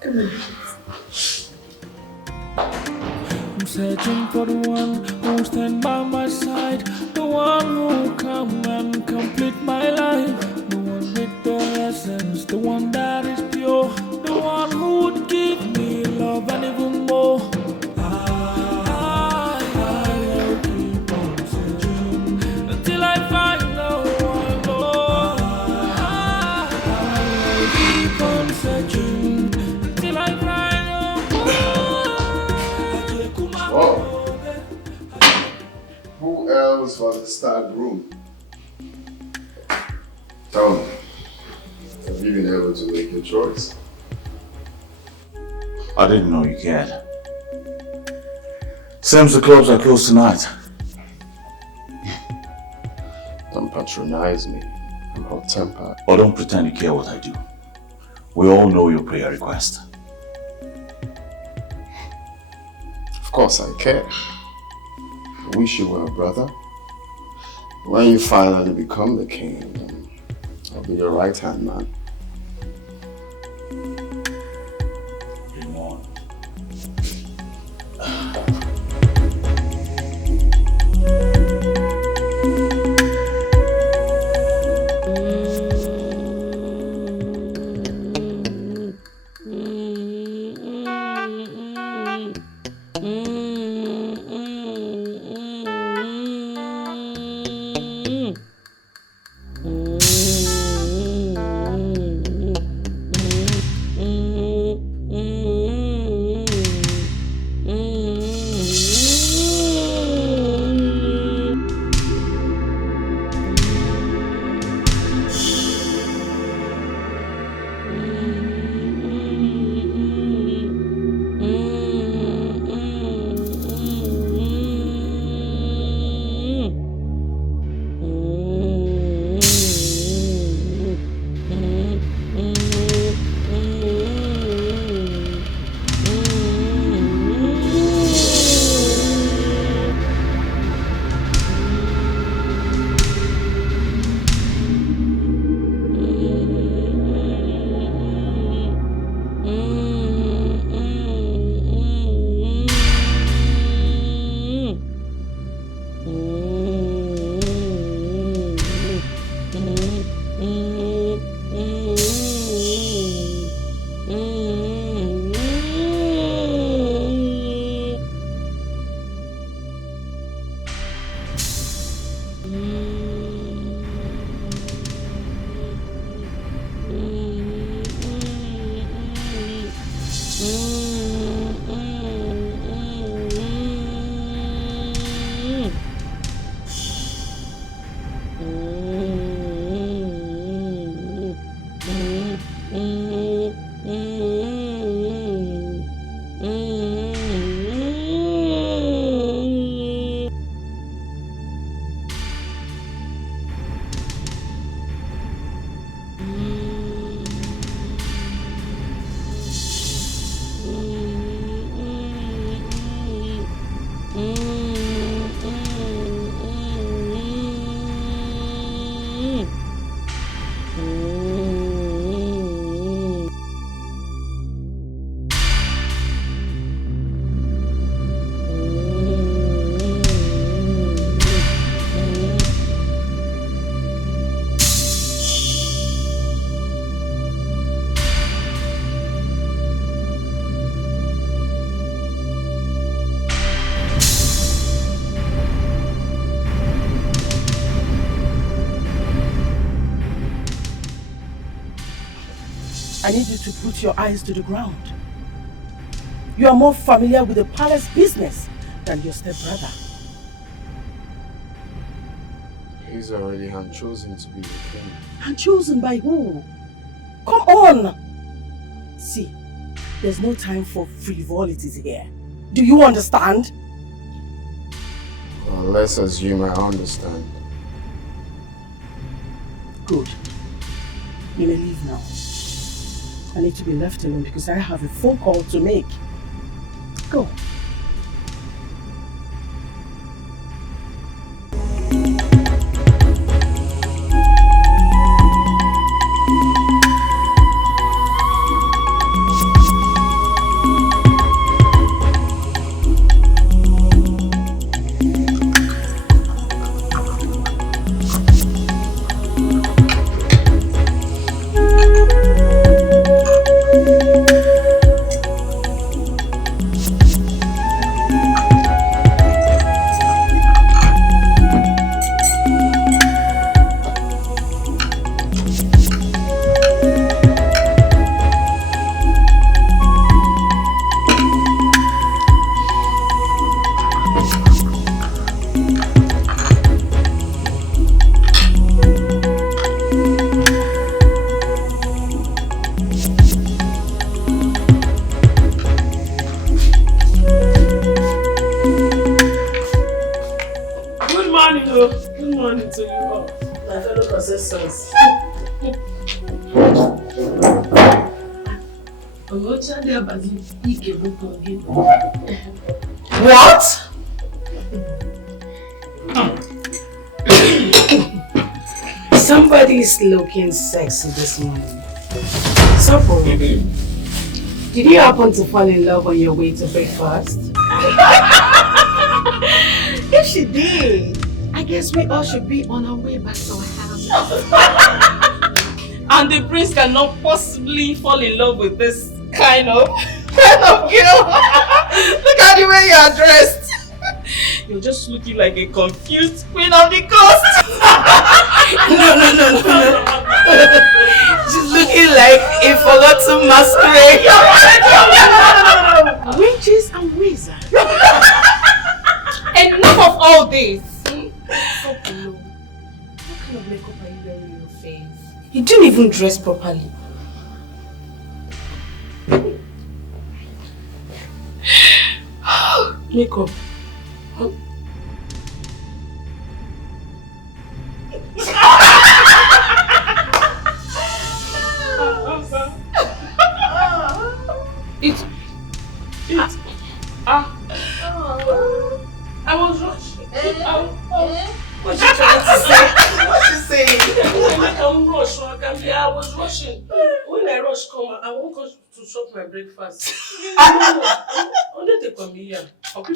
Good night. I'm searching for the one who'll stand by my side, the one who'll come and complete my life, the one with the essence, the one that is pure, the one who would give me love and even more. I'll keep on searching until I find the one, Lord. I'll keep on searching until I find Oh. Who else was the star groom? Tell me, have you been able to make your choice? I didn't know you cared. Seems the clubs are closed tonight. Don't patronize me. I'm hot-tempered. Or don't pretend you care what I do. We all know your prayer request. Of course I care. I wish you well, brother. When you finally become the king, I'll be your right-hand man. I need you to put your eyes to the ground. You are more familiar with the palace business than your stepbrother. He's already chosen to be the king. And chosen by who? Come on! See, there's no time for frivolities here. Do you understand? Well, let's assume I understand. Good. You may leave now. I need to be left alone because I have a phone call to make. Go. Good morning to you all. My fellow possessors. What? Somebody is looking sexy this morning. Supper. Did you happen to fall in love on your way to breakfast? If she did, I guess we all should be on our way back to our house. And the prince cannot possibly fall in love with this kind of girl. Look at the way you are dressed. You're just looking like a confused queen of the coast. No. She's looking like a forgotten masquerade. Witches and wizards. Enough of all this. What kind of makeup are you wearing on your face? You didn't even dress properly. Makeup. I was rushing. What's she trying to say? What's she saying? I'm rush. I was rushing. When I rush come, I won't go to shop my breakfast. Only take from me here. I'll be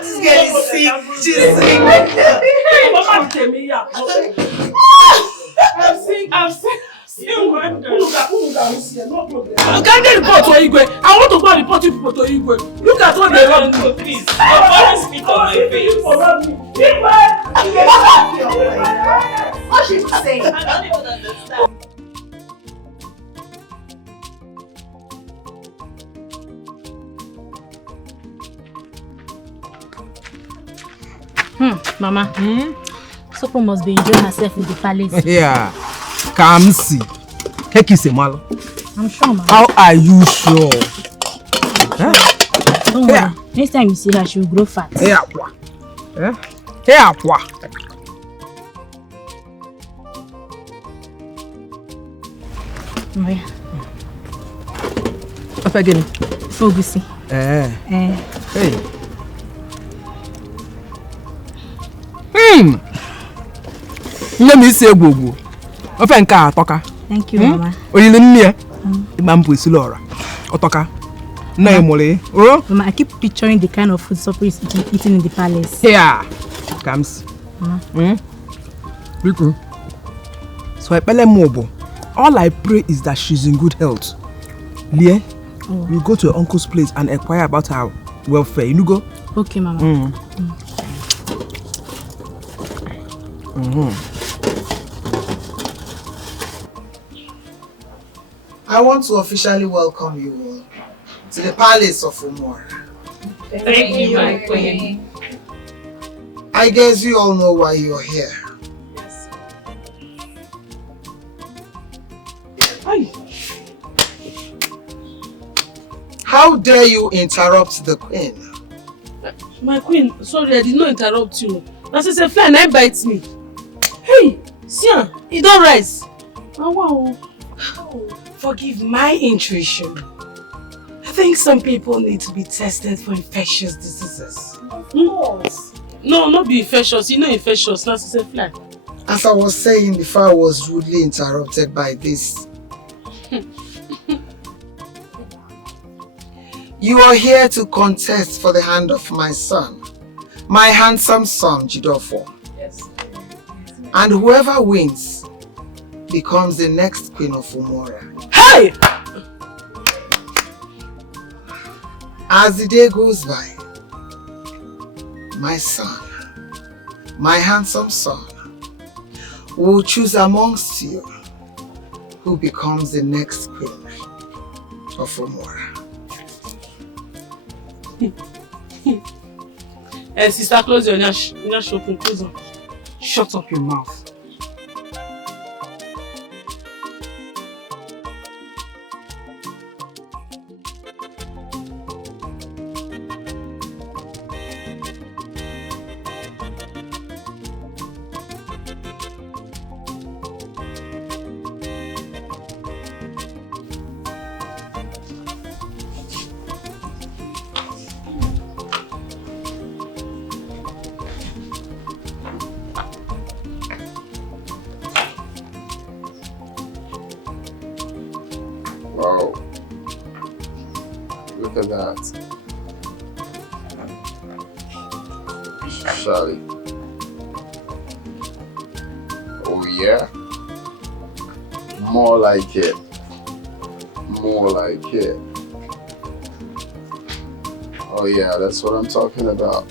This girl is sick. She's sick. I've seen wonder. I can't get report to Igwe. I want to go and report you people to Igwe. Look at what they run to. Please. I've always spit on my face. What she's saying? I don't even understand. Mama. Sopo must be enjoying herself in the palace. Yeah. Come see. Take you malo. I'm sure, Mama. How are you sure? Don't worry. Next time you see her, she will grow fat. Hey, Aqua. Hey, Aqua. What again? Fogusi. Hey. Let me say Gugu. Ofenka Toka. Thank you, Mama. Oyile nne Imampu Isilora. Otoka. Na emole. Oh? Mama, I keep picturing the kind of food Sopo is eating in the palace. Yeah. Comes. Riku. So I pele mobo. All I pray is that she's in good health. Lie, you go to your uncle's place and inquire about her welfare. You go? Okay, Mama. I want to officially welcome you all to the palace of Umora. Thank you, my queen. I guess you all know why you're here. Yes. How dare you interrupt the queen? My queen, sorry, I did not interrupt you. As I said, fly, now bites me. Hey, Sian, it don't rise. Oh, wow. Forgive my intuition. I think some people need to be tested for infectious diseases. Of course. No, not be infectious. You know infectious. Now, say fly. As I was saying before I was rudely interrupted by this. You are here to contest for the hand of my son, my handsome son, Jidofo. Yes. And whoever wins becomes the next queen of Umora. Hey! As the day goes by, my son, my handsome son, will choose amongst you who becomes the next queen of Umora. Hey, sister, close your nyash open, close on. Shut up your mouth. Look at that. Charlie. Oh yeah? More like it. More like it. Oh yeah, that's what I'm talking about.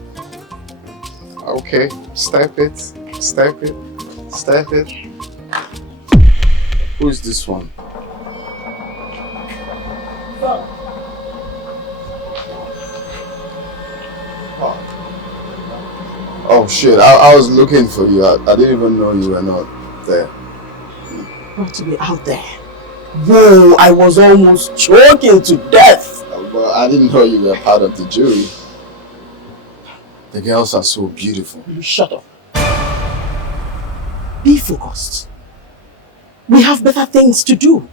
Okay, step it, step it, step it. Who's this one? Oh shit, I was looking for you. I didn't even know you were not there. Not to be out there. Whoa, I was almost choking to death. Well, I didn't know you were part of the jury. The girls are so beautiful. You shut up. Be focused. We have better things to do.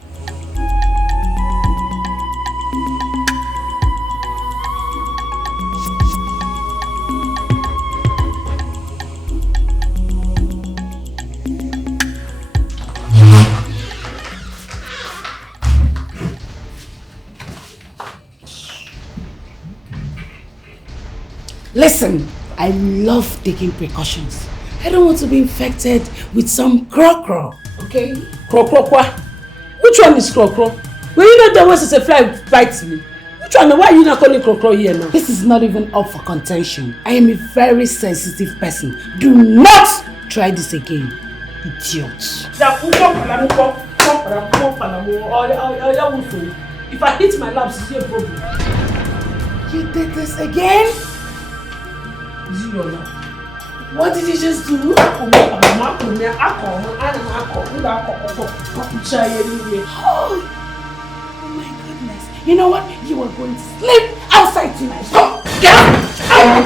Listen, I love taking precautions. I don't want to be infected with some crow-crow, okay? Crow-crow-kwa? Which one is crow-crow? When you know that once a fly bites me, which one? Why are you not calling crow-crow here now? This is not even up for contention. I am a very sensitive person. Do not try this again, idiot. If I hit my laps, it's your problem. You did this again? Is it your lap? What did you just do? Oh my goodness. You know what? You are going to sleep outside tonight. Get out!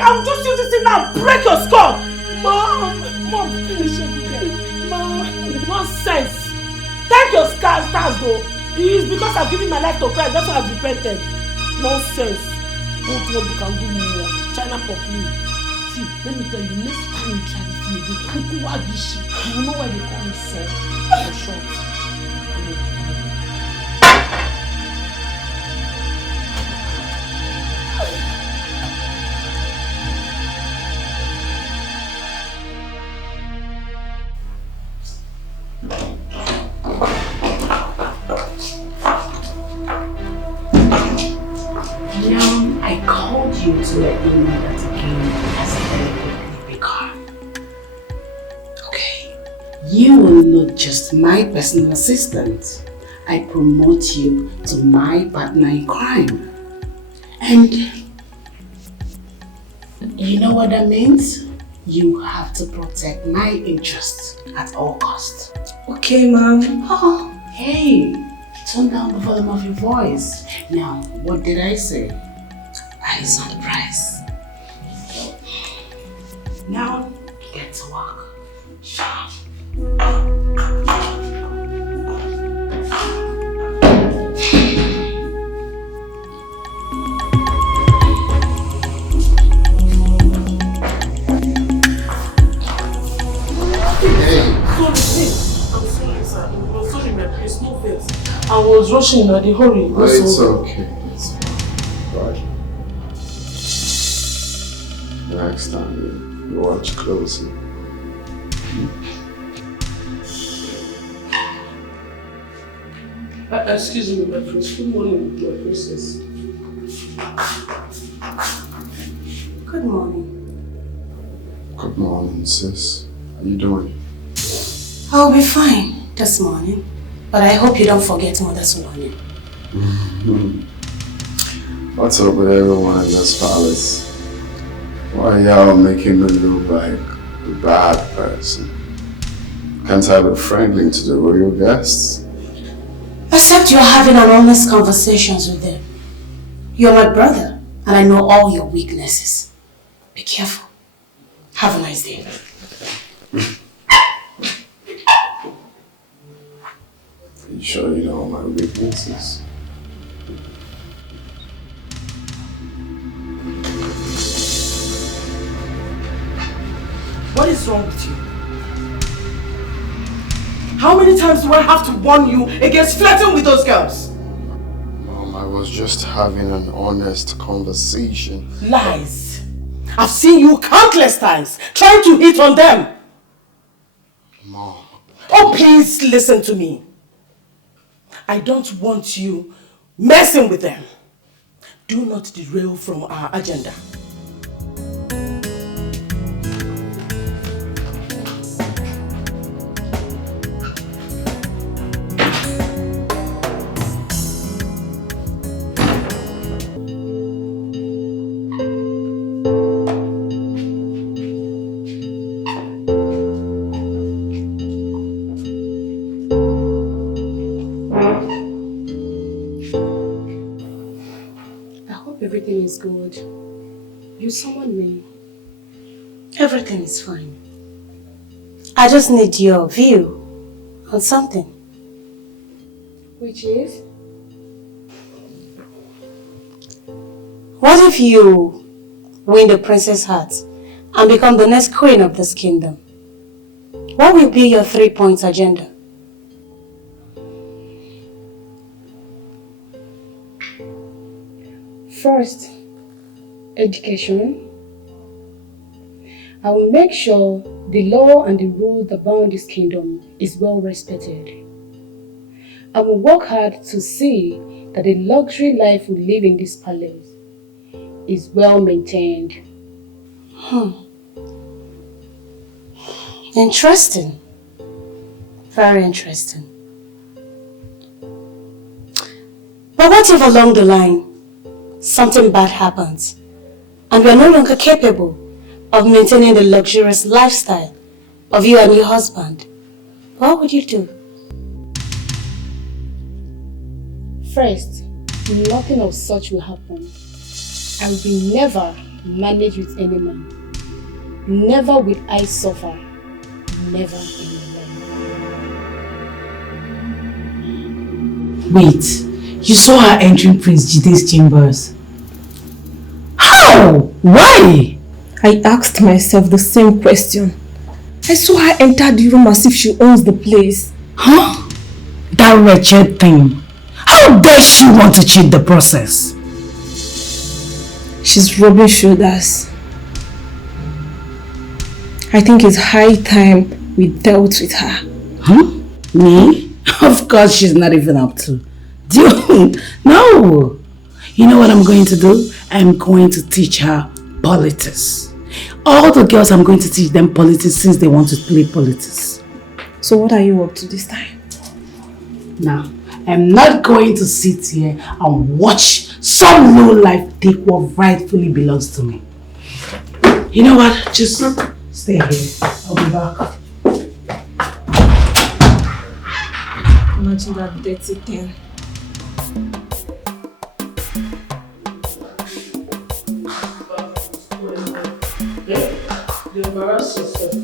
I'll just use this thing now. Break your skull. Mom, finish it again. Mom, nonsense. Thank your stars though. It is because I've given my life to Christ. That's why I've repented. Nonsense. Don't know you can do more. China for me. See, let me tell you, next time you try to see again, you will know why they call me Saul. For short. I called you to let you know that the game has already begun. Okay? You will not just my personal assistant. I promote you to my partner in crime. And you know what that means? You have to protect my interests at all costs. Okay, ma'am. Oh, hey, turn down the volume of your voice. Now, what did I say? Eyes on the prize. Now, get to work. Sure. I was rushing at the hurry. Oh, it's okay. It's right. Next time you watch closely. Excuse me, my prince. Good morning, my princess. Good morning. Good morning, sis. How you doing? I'll be fine this morning, but I hope you don't forget Mother's morning. What's up with everyone in this palace? Why y'all making me look like a bad person? Can't I be friendly to the royal guests? Except you're having an honest conversations with them. You're my brother, and I know all your weaknesses. Be careful. Have a nice day. Are you sure you know my weaknesses? What is wrong with you? How many times do I have to warn you against flirting with those girls? Mom, I was just having an honest conversation. Lies. I've seen you countless times trying to hit on them. Mom. Oh, please listen to me. I don't want you messing with them. Do not derail from our agenda. Everything is good. You summoned me. Everything is fine. I just need your view on something. Which is? What if you win the princess heart and become the next queen of this kingdom? What will be your 3-point agenda? First, education. I will make sure the law and the rules that bound this kingdom is well respected. I will work hard to see that the luxury life we live in this palace is well maintained. Interesting. Very interesting. But what if along the line something bad happens and we are no longer capable of maintaining the luxurious lifestyle of you and your husband? What would you do? First, nothing of such will happen. I will never manage with any man. Never will I suffer. Never in my life. Wait, you saw her entering Prince Jide's chambers. How? Why? I asked myself the same question. I saw her enter the room as if she owns the place. Huh? That wretched thing. How dare she want to cheat the process? She's rubbing shoulders. I think it's high time we dealt with her. Huh? Me? Of course she's not even up to. Dude, no. You know what I'm going to do? I'm going to teach her politics. All the girls, I'm going to teach them politics since they want to play politics. So what are you up to this time? Now, I'm not going to sit here and watch some lowlife take what rightfully belongs to me. You know what? Just stay here. I'll be back. Imagine that dirty thing. You embarrass yourself.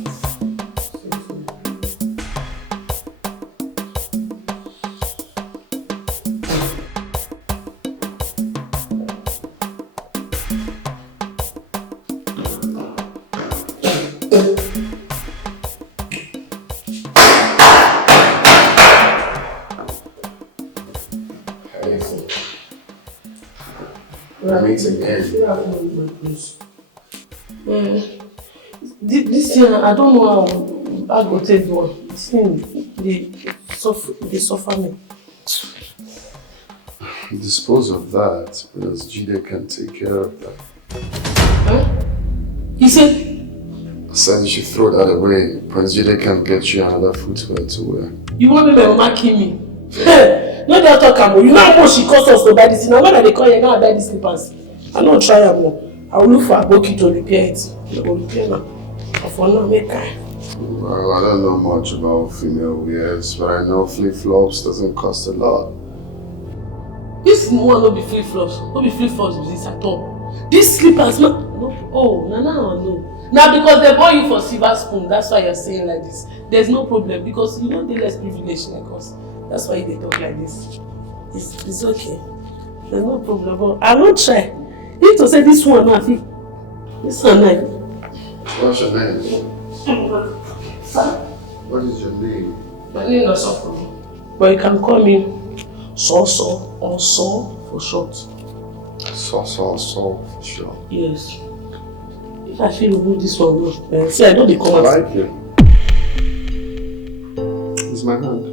Meet again. This thing, I don't know how I go take do one. This thing, they suffer me. Dispose of that because Jide can take care of that. Huh? You said? I said you should throw that away. Prince Jide can get you another footwear to wear. You want them to kill me? No, they'll talk about. You know how much she cost us to buy this thing. Now when they call you, now I buy these slippers. I don't try them more. I will look for a Boki to repair it. I will repair now. But for now, make I. Well, I don't know much about female wears, but I know flip-flops doesn't cost a lot. This one will be flip-flops. No be flip-flops with this at all. These slippers, no. Oh, no. Now because they bought you for silver spoon, that's why you're saying like this. There's no problem because you know they're less privileged like us. That's why they talk like this. It's okay. There's no problem. But I won't try. You need to say this one now. This one now. What's your name? What is your name? My name is Safo. But you can call me So or So for short. So for sure. Yes. If I feel good, this one will. See, I know the I color. like it. It's my hand.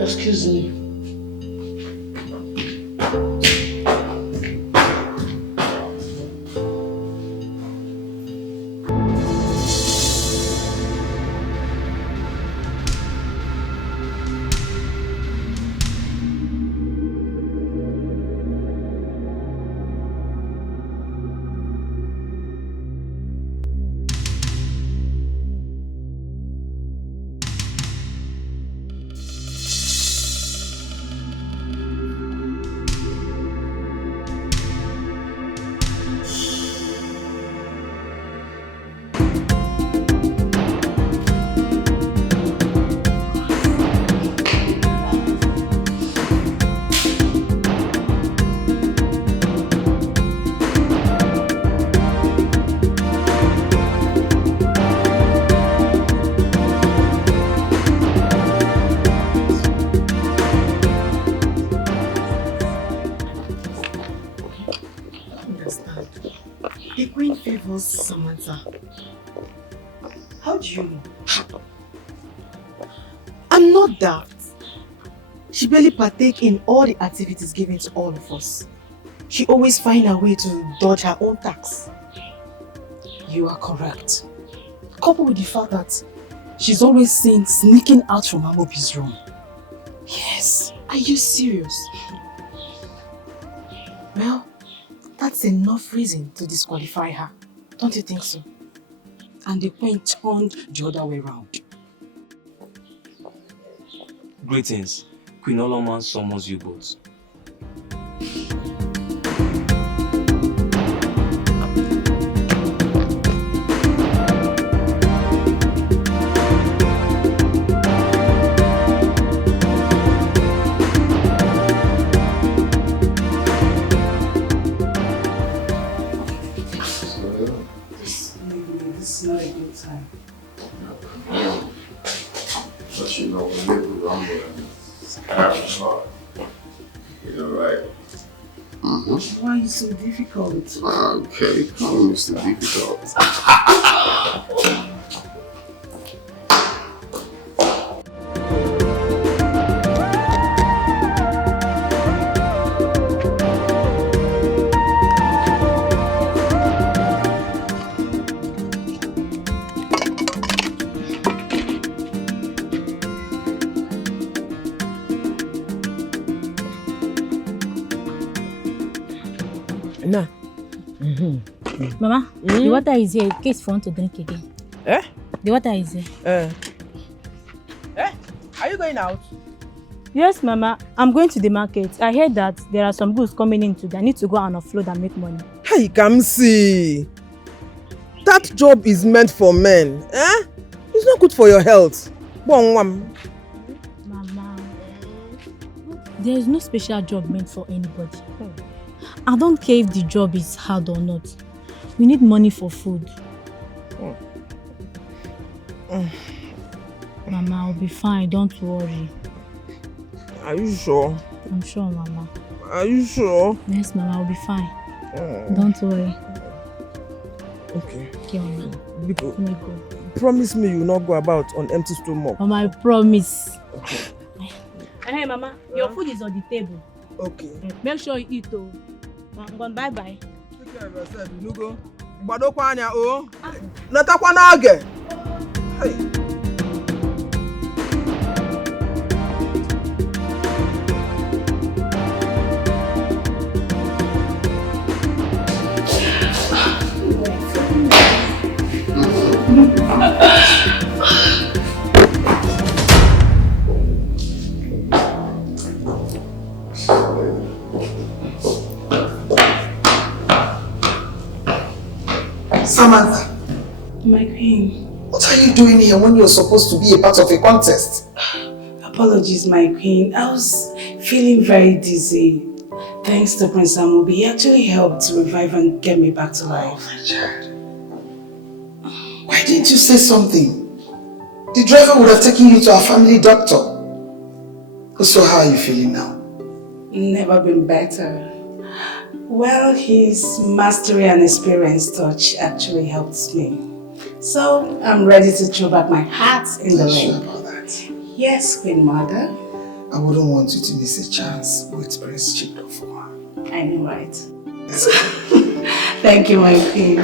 Excuse me. The queen favors Samantha. How do you know? I'm not daft. She barely partake in all the activities given to all of us. She always finds a way to dodge her own tax. You are correct. Coupled with the fact that she's always seen sneaking out from Amobi's room. Yes, are you serious? Well, that's enough reason to disqualify her. Don't you think so? And the queen turned the other way around. Greetings. Queen Oloman summons you both. This is not a good time. But you know, when you rumble and it's kind of hard. You know, right? Why are you so difficult? Okay, call me Mr. Difficult. Nah. Mama, the water is here in case you want to drink again. Eh? The water is here. Are you going out? Yes, Mama. I'm going to the market. I heard that there are some goods coming in today. I need to go and offload and make money. Hey, come see. That job is meant for men. Eh? It's not good for your health. Mama, there is no special job meant for anybody. I don't care if the job is hard or not. We need money for food. Mama, I'll be fine. Don't worry. Are you sure? I'm sure, Mama. Are you sure? Yes, Mama, I'll be fine. Don't worry. Okay. Okay, Mama. Let me go. Promise me you will not go about on empty stomach. Mama, I promise. Hey, Mama, your food is on the table. Okay. Make sure you eat, oh. I'm going bye-bye. Take care of yourself, you go. Gbadokwa anya, oh. Natakwa n'oge. Hey. Samantha, My queen. what are you doing here when you're supposed to be a part of a contest? Apologies, my queen. I was feeling very dizzy. Thanks to Prince Amobi, he actually helped to revive and get me back to life. Oh, my child. Why didn't you say something? The driver would have taken you to our family doctor. So how are you feeling now? Never been better. Well, his mastery and experience touch actually helps me. So I'm ready to throw back my hat in the ring. Sure about that? Yes, Queen Mother. I wouldn't want you to miss a chance with Prince Chidofo. I know, right? Thank you, my queen.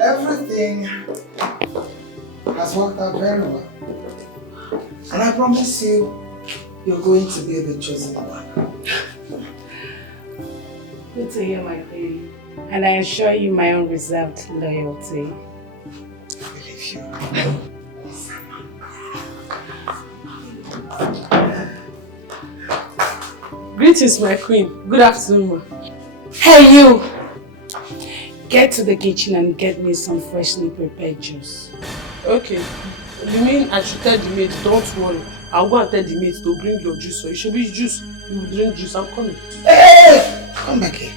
Everything has worked out very well. And I promise you, you're going to be the chosen one. Good to hear, my queen. And I assure you my unreserved loyalty. I believe you. Greetings, my queen. Good afternoon. Hey, you! Get to the kitchen and get me some freshly prepared juice. Okay. You mean I should tell the maid, don't worry. I'll go and tell the maid to bring your juice. So it should be juice. You will drink juice. I'm coming. Hey! Come back here.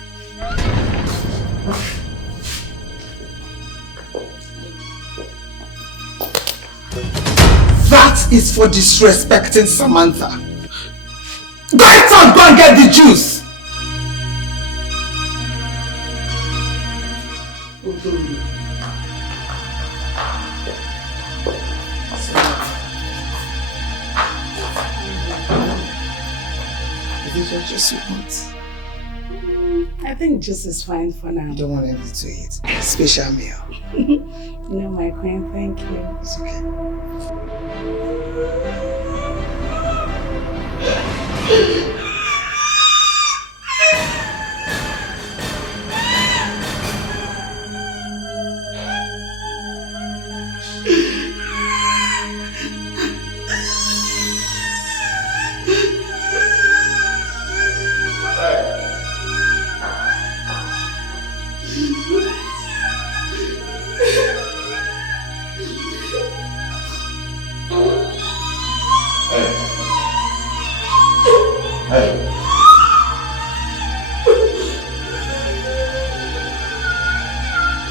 That is for disrespecting Samantha. Go inside, go and get the juice. Is it your juice you want? I think juice is fine for now. You don't want anything to eat. Special meal. No, my queen, thank you. It's okay.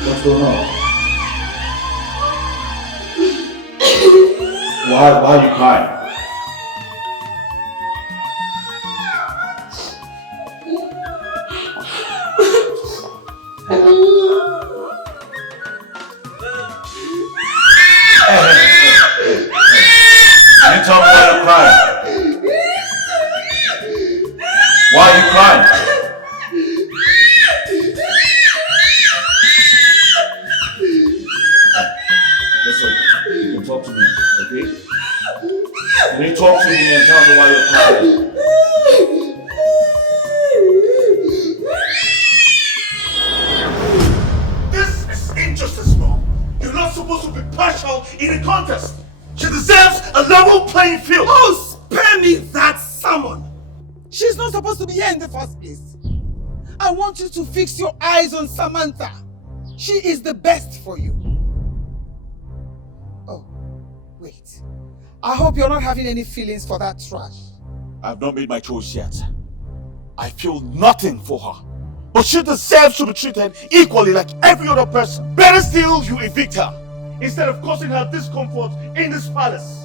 What's going on? Why are you crying? You tell me why you're crying. Why are you crying? Listen, you can talk to me, okay? Can you talk to me and tell me why you're crying? This is injustice, Mom. You're not supposed to be partial in a contest. She deserves a level playing field. Oh, spare me that sermon. She's not supposed to be here in the first place. I want you to fix your eyes on Samantha. She is the best for you. Oh, wait. I hope you're not having any feelings for that trash. I've not made my choice yet. I feel nothing for her. But she deserves to be treated equally like every other person. Better still, you evict her, instead of causing her discomfort in this palace.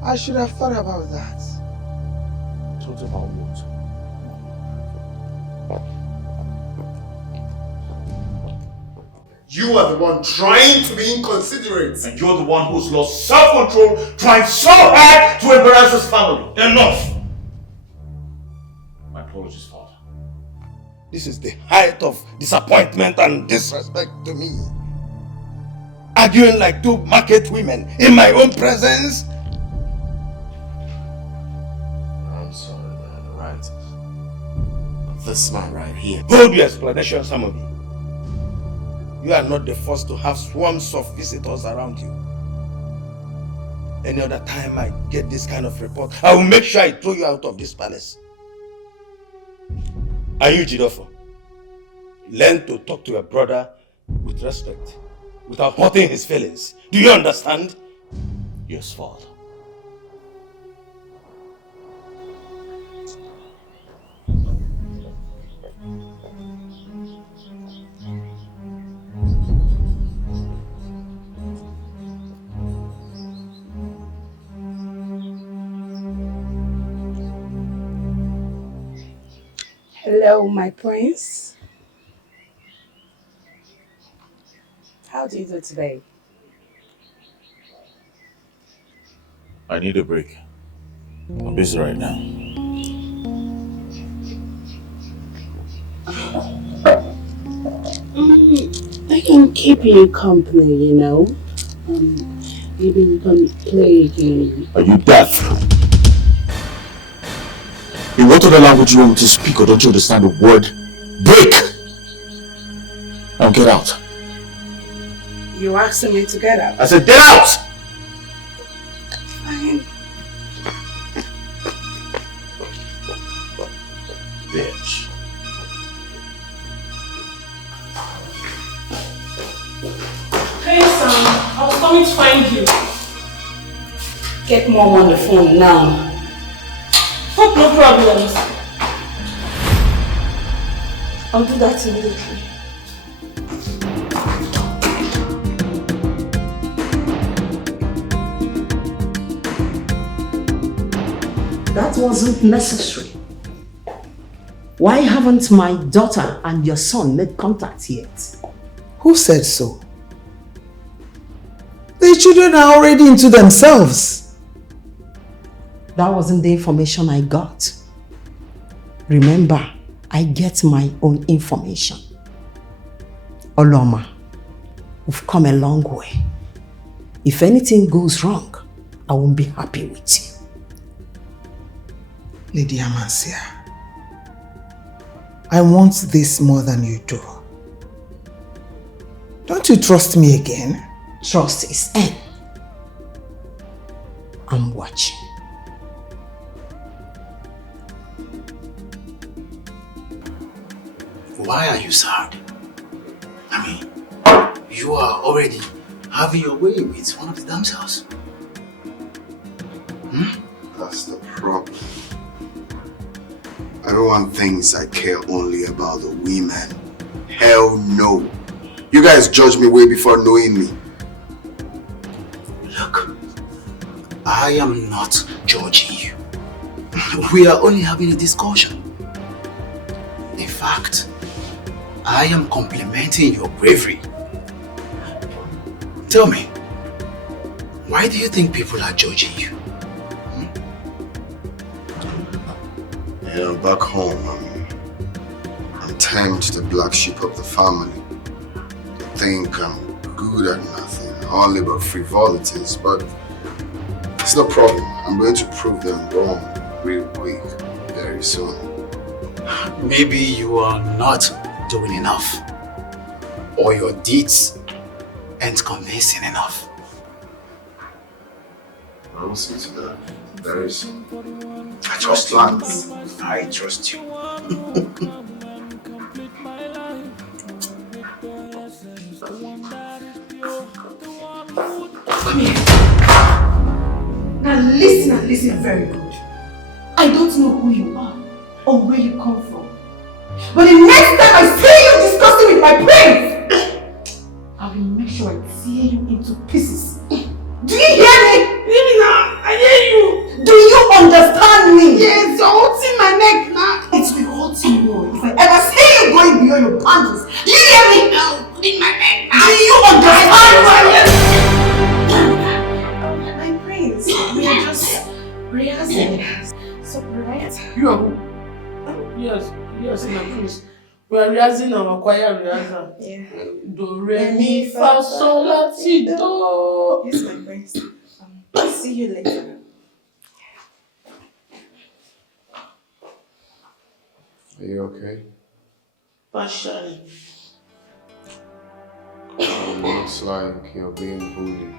I should have thought about that. Thought about what? You are the one trying to be inconsiderate. And you're the one who's lost self-control, trying so hard to embarrass this family. Enough! My apologies, Father. This is the height of disappointment and disrespect to me. Arguing like two market women in my own presence. I'm sorry, man, right? This man right here. Hold your explanation, some of you. You are not the first to have swarms of visitors around you. Any other time I get this kind of report, I will make sure I throw you out of this palace. And you, Jidofo, learn to talk to your brother with respect, without hurting his feelings. Do you understand? Yes, Father. Hello, my prince. How do you do today? I need a break. I'm busy right now. I can keep you company, you know. Maybe we can play a game. Are you deaf? In what other language you want me to speak, or don't you understand the word break? Now get out. You asking me to get out? I said get out! Fine. Bitch. Hey Sam, I was coming to find you. Get mom on the phone now. Hope no problems. I'll do that immediately. That wasn't necessary. Why haven't my daughter and your son made contact yet? Who said so? The children are already into themselves. That wasn't the information I got. Remember, I get my own information. Oloma, we've come a long way. If anything goes wrong, I won't be happy with you. Lady Amasia, I want this more than you do. Don't you trust me again? Trust is in. I'm watching. Why are you sad? I mean, you are already having your way with one of the damsels. That's the problem. Everyone thinks I care only about the women. Hell no. You guys judge me way before knowing me. Look, I am not judging you. We are only having a discussion. In fact, I am complimenting your bravery. Tell me, why do you think people are judging you? You know, back home, I'm termed the black sheep of the family. I think I'm good at nothing, only about frivolities, but it's no problem. I'm going to prove them wrong real quick, very soon. Maybe you are not doing enough, or your deeds aren't convincing enough. I will see to that very soon. I trust plans. I trust you. Come here. Now listen and listen very good. I don't know who you are or where you come from. But the next time I see you discussing with my prince, I will make sure I tear you into pieces. Do you hear me? Really now? I hear you. Do you understand me? Yes, you're holding my neck now. It will hurt you more if I ever see you going beyond your boundaries. Do you hear me? No, holding my neck now. Do you understand? My prince, we are just rehearsing. So, right? You are who? Yes, my prince. We are rehearsing our choir rehearsal. Yeah. Do, re, mi, fa, sol, la, ti, do. Yes, my prince. See you later. Are you okay? Partially. Looks like you're being bullied.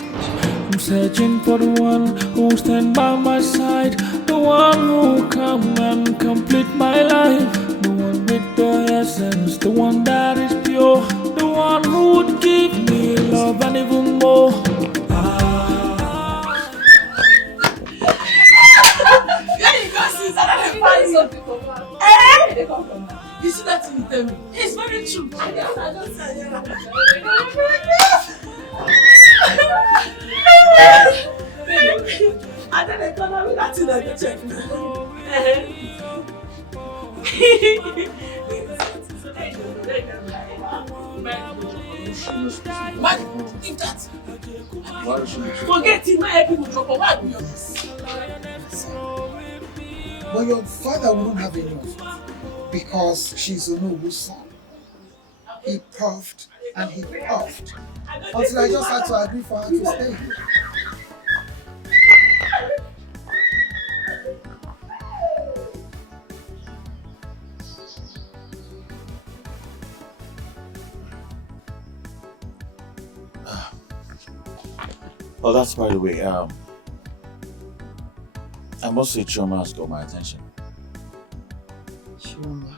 I'm searching for the one who'll stand by my side, the one who'll come and complete my life, the one with the essence, the one that is pure, the one who would give me love and even more. You see that thing you tell me? It's very true. I don't know if that's in the check. Leave that. Forget it, my people drop a word with this. But your father wouldn't have any of it because she's Onobu's son. He puffed and he puffed until I just had to agree for her to stay. Well, that's by the way. I must say Chioma has got my attention. Chioma?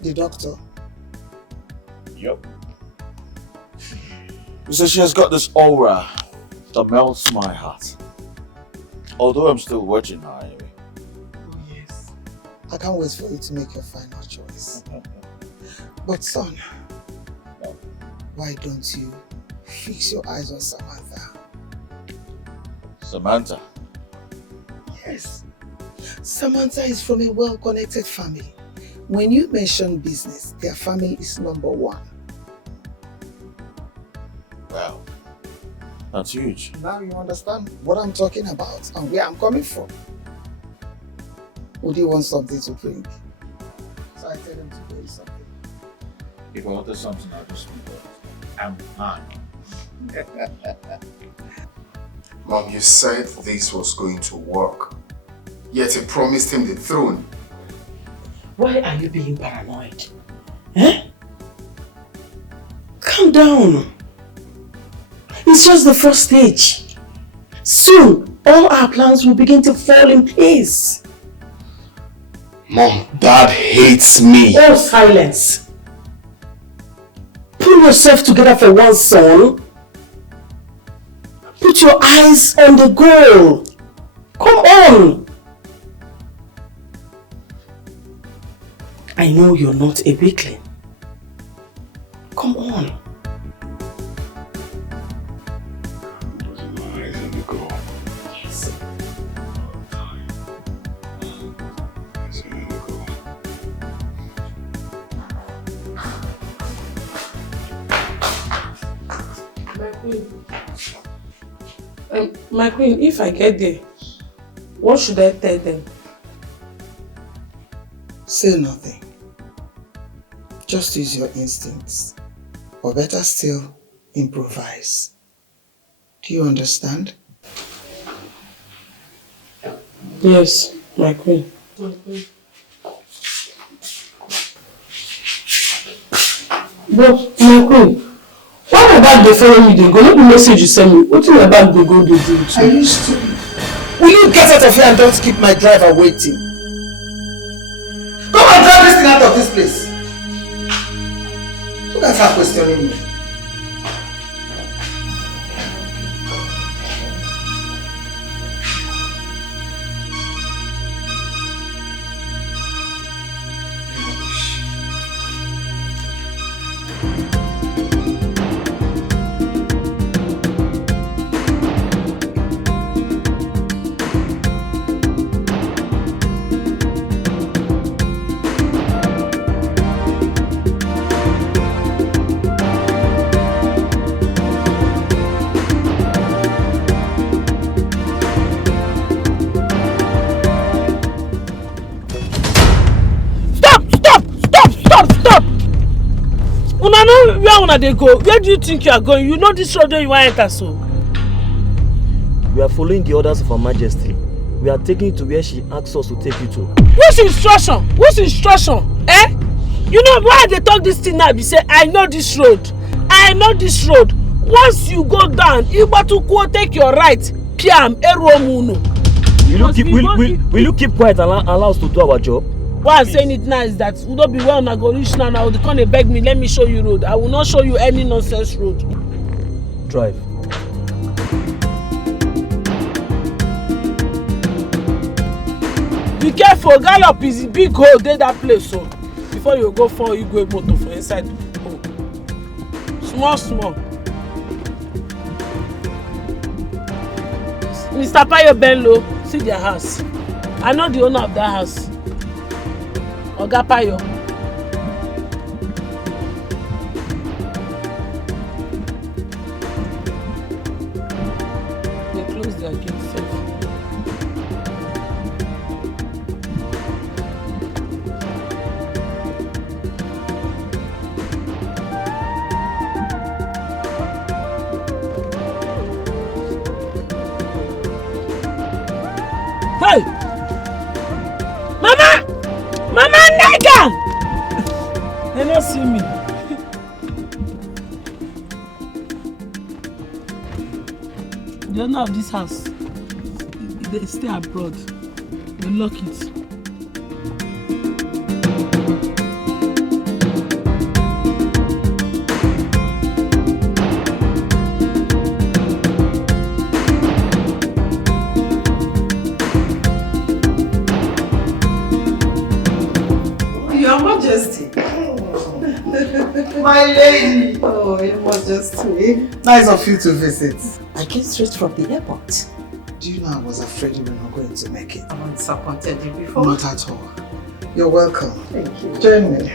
The doctor? Yup. So she has got this aura that melts my heart. Although I'm still watching her anyway. Oh yes. I can't wait for you to make your final choice. But son, why don't you fix your eyes on Samantha? Samantha? Yes. Samantha is from a well-connected family. When you mention business, their family is number one. Wow. That's huge. Now you understand what I'm talking about and where I'm coming from. Would you want something to drink? So I tell him to get you something. If I wanted something, I'll just speak up. I'm fine. Mom, you said this was going to work. Yet you promised him the throne. Why are you being paranoid? Eh? Calm down. It's just the first stage. Soon, all our plans will begin to fall in place. Mom, Dad hates me. Oh, silence. Pull yourself together for one, son. Put your eyes on the goal. Come on. I know you're not a weakling. Come on. Yes. My queen, if I get there, what should I tell them? Say nothing. Just use your instincts. Or better still, improvise. Do you understand? Yes, my queen. But, my queen, why my bag dey follow me dey go? No be message you send me. Wetin my bag dey go dey do? I used to. Will you get out of here and don't keep my driver waiting? Come and drive this thing out of this place. Look at her questioning me. Where una dey go? Where do you think you are going? You know this road where you wan enter so? We are following the orders of Her Majesty. We are taking you to where she asks us to take you to. Whose instruction? Whose instruction? Eh? You know why they talk this thing now? Be say I know this road. I know this road. Once you go down, Ibatuko take your right. Piam Eromunu. Will you keep quiet and allow us to do our job? Why I'm saying it now is that we don't be well, I go reach now. Now they come and beg me, let me show you road. I will not show you any nonsense road. Drive. Be careful, gallop is a big hole there that place so. Before you go for you go motor for inside. Oh. Small. Mr. Payo Benlo, see their house. I know the owner of that house. Oga Payo. They close their gate safe. Hey! Mama nigga! They don't see me. The owner of this house, they stay abroad. They lock it. Your Majesty. My lady. Oh, Your Majesty. Nice of you to visit. I came straight from the airport. Do you know I was afraid you were not going to make it? I'm disappointed you before. Not at all. You're welcome. Thank you. Join me.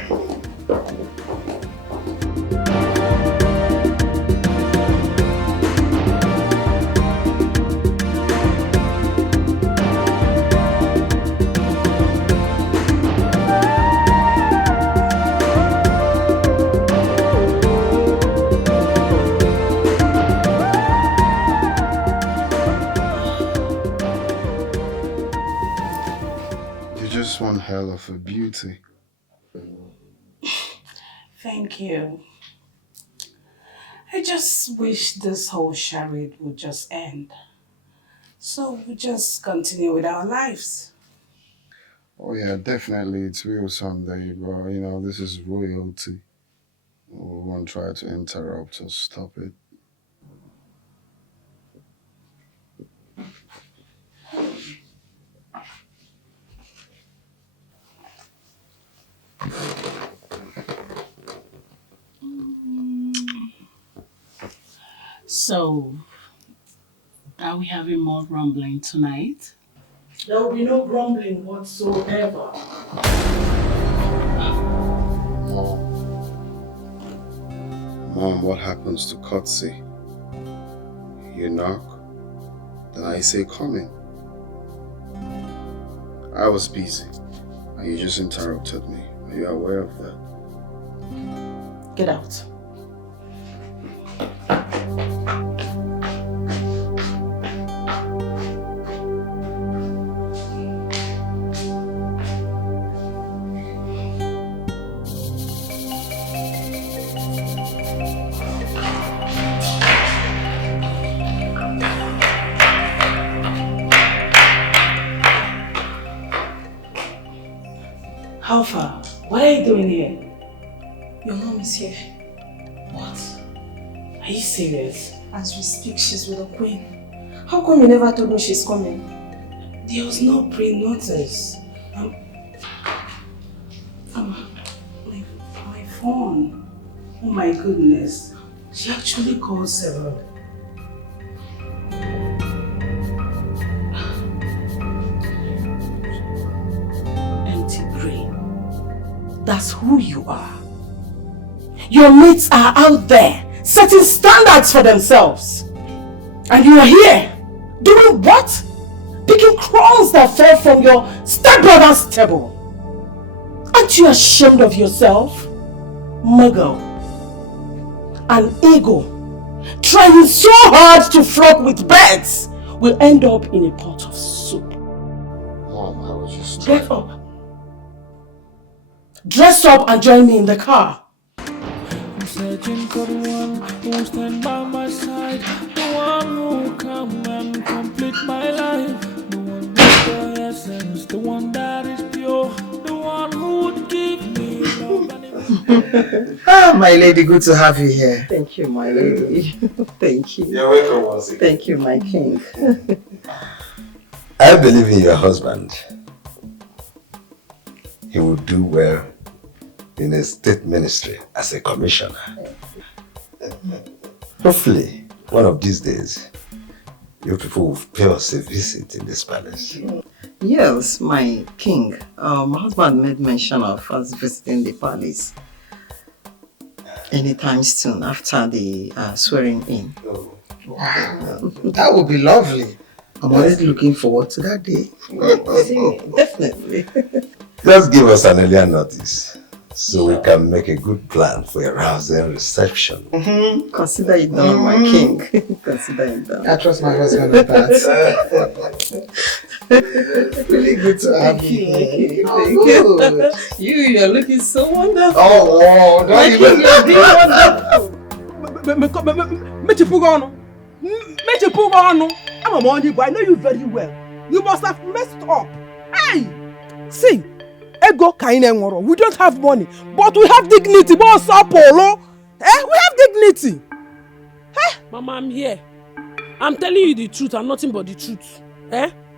One hell of a beauty. Thank you. I just wish this whole charade would just end. So we just continue with our lives. Oh yeah, definitely it will someday, but you know, this is royalty. We won't try to interrupt or stop it. So, are we having more grumbling tonight? There will be no grumbling whatsoever. Mom, what happens to courtesy? You knock, then I say come in. I was busy, and you just interrupted me. Are you aware of that? Get out. How far? What are you doing here? Your mom is here. What? Are you serious? As we speak, she's with the queen. How come you never told me she's coming? There was no pre-notice. My phone. Oh my goodness. She actually called several. Empty brain. That's who you are. Your mates are out there setting standards for themselves. And you are here doing what? Picking crumbs that fell from your stepbrother's table. Aren't you ashamed of yourself? Muggle. An ego trying so hard to flock with birds will end up in a pot of soup. Mom, I was just Get up. Dress up and join me in the car. I'm searching for the one who'll stand by my side, the one who'll come and complete my life, the one with the essence, the one that is pure, the one who would give me love and Ah, my lady, good to have you here. Thank you, my lady. Thank you. You're welcome once again. Thank you, my king. I believe in your husband. He will do well in a state ministry as a commissioner. Hopefully, one of these days, you people will pay us a visit in this palace. Yes, my king. My husband made mention of us visiting the palace anytime soon after the swearing in. Oh. Wow. That would be lovely. I'm already looking forward to that day. Definitely. Just give us an earlier notice so we can make a good plan for a rousing reception. Consider it done, my king. Consider it done. I trust my husband with that. Really good to have you here. Thank you. You're looking so wonderful. Oh, my king, you're being wonderful. I'm a money boy. I know you very well. You must have messed up. Hey! See, ego kaine nworo. We don't have money, but we have dignity. Boss Apollo. We have dignity. Mama, I'm here. I'm telling you the truth and nothing but the truth.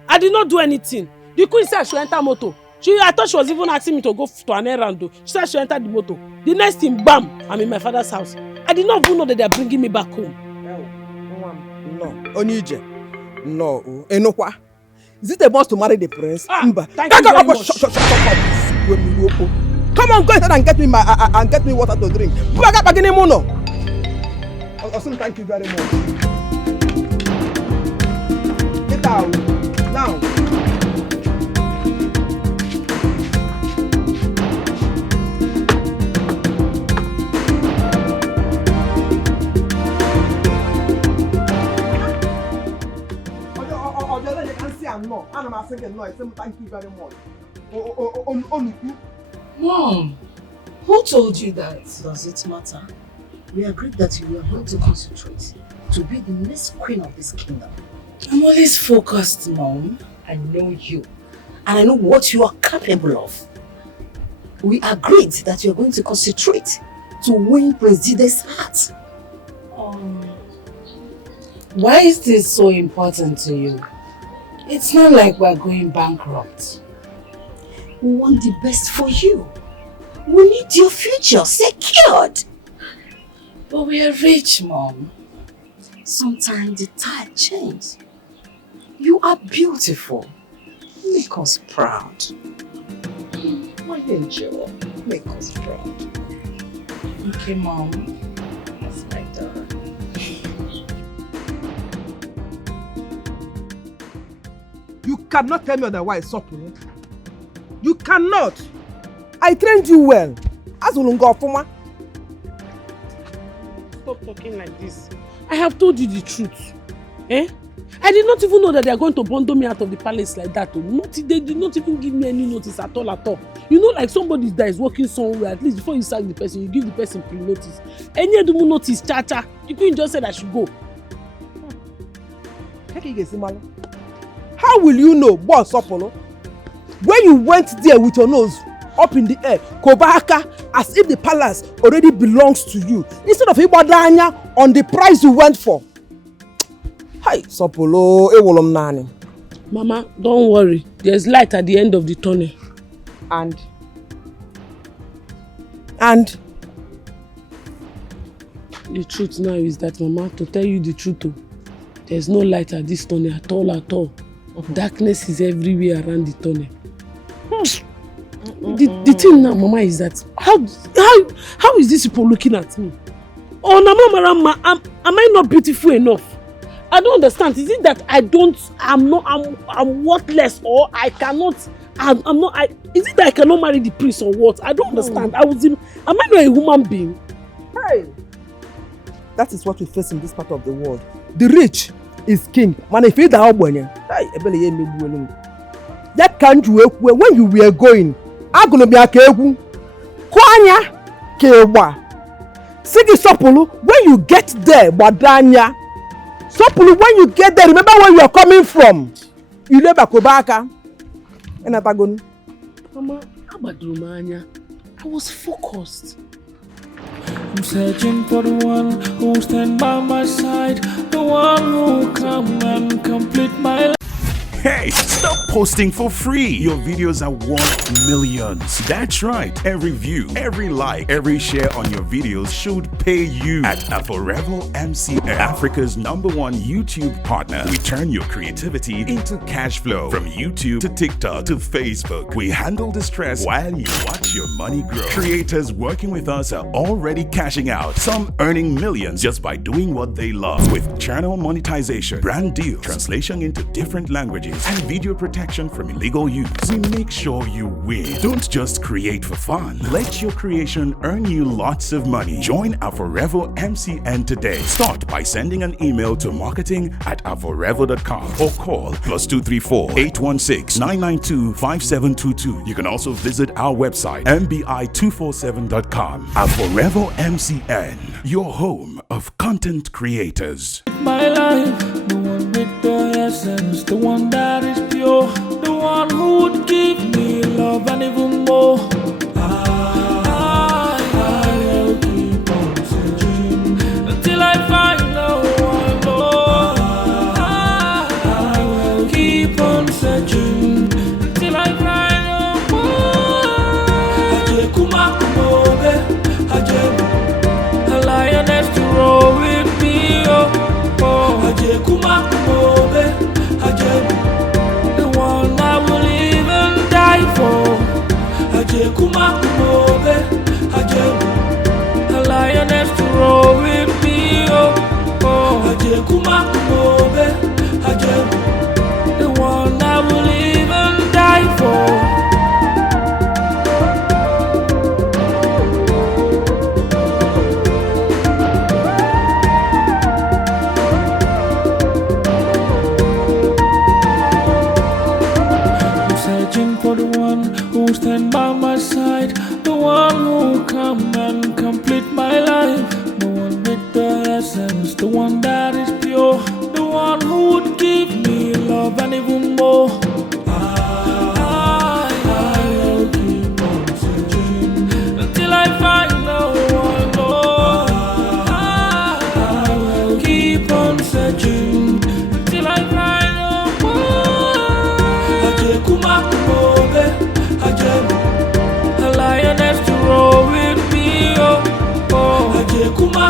I did not do anything. The queen said she enter motor. I thought she was even asking me to go to an errand. She said she entered the motor. The next thing, bam, I'm in my father's house. I did not even know that they are bringing me back home. No, Onije. No, Enokwa. Is it a must to marry the prince? Thank you very much. Shut up. Come on, go ahead and get me water to drink. Awesome, thank you very much. Get out now. No, I'm saying no. I say thank you very much. Mom, who told you that? Does it matter? We agreed that you were going to concentrate to be the next queen of this kingdom. I'm always focused, Mom. I know you. And I know what you are capable of. We agreed that you are going to concentrate to win Preside's heart. Why is this so important to you? It's not like we're going bankrupt. We want the best for you. We need your future secured. But we are rich, Mom. Sometimes the tide changes. You are beautiful. Make us proud. My angel, make us proud. Okay, Mom. That's my daughter. You cannot tell me otherwise, Sopu. You cannot. I trained you well. As Ulungofuma. Stop talking like this. I have told you the truth. I did not even know that they are going to bundle me out of the palace like that. They did not even give me any notice at all. You know, like somebody that is working somewhere, at least before you sack the person, you give the person pre-notice. Any Edumu notice, cha-cha. The queen just said I should go. How will you know, Boss Apollo? When you went there with your nose up in the air, Kobaka, as if the palace already belongs to you, instead of Ibadanya on the price you went for. Hi, Sopolo, Ewolom Nani. Mama, don't worry. There's light at the end of the tunnel. And? The truth now is that, Mama, to tell you the truth, there's no light at this tunnel at all. Darkness is everywhere around the tunnel. The thing now, Mama, is that how is this people looking at me? Oh, Nama, am I not beautiful enough? I don't understand. Is it that I'm worthless, or I cannot? Is it that I cannot marry the prince, or what? I don't understand. Am I not a human being? Hey, that is what we face in this part of the world. The rich is king. Man, if you that can't you when you were going? I'm gonna be a kewu. Kwanya kewa. Sigi Sopulu, when you get there, Badanya. Sopulu, when you get there, remember where you are coming from. You live at Kobaka. And Atagon. Mama, Abadumanya, I was focused. I'm searching for the one who stand by my side, the one who come and complete my life. Hey, stop posting for free. Your videos are worth millions. That's right. Every view, every like, every share on your videos should pay you. At Forever MCN, Africa's #1 YouTube partner, we turn your creativity into cash flow. From YouTube to TikTok to Facebook, we handle the stress while you watch your money grow. Creators working with us are already cashing out, some earning millions just by doing what they love. With channel monetization, brand deals, translation into different languages, and video protection from illegal use, we make sure you win. Don't just create for fun. Let your creation earn you lots of money. Join our Forever MCN today. Start by sending an email to marketing@forever.com or call +234 816 992 5722. You can also visit our website mbi247.com. Our Forever MCN, your home of content creators. My life, the one with the essence, the one that is pure, the one who would give me love and even more. I will keep on searching until I find the one more. I will keep on searching until I find the one. Aje kuma kumobe, aje a lioness to roll with me. Aje kuma kumobe, aje the one I will even die for. Aje kuma kumobe, aje a lioness to roll with me. Aje kuma kumobe, aje the one I will even die for. For the one who stand by my side, the one who come and complete my life, the one with the essence, the one that is pure, the one who would give me love and even more. I will keep on searching until I find the one more. I will keep on searching until I find the one. Aje kuma kumobe, aje a lioness to roll with me. Aje kuma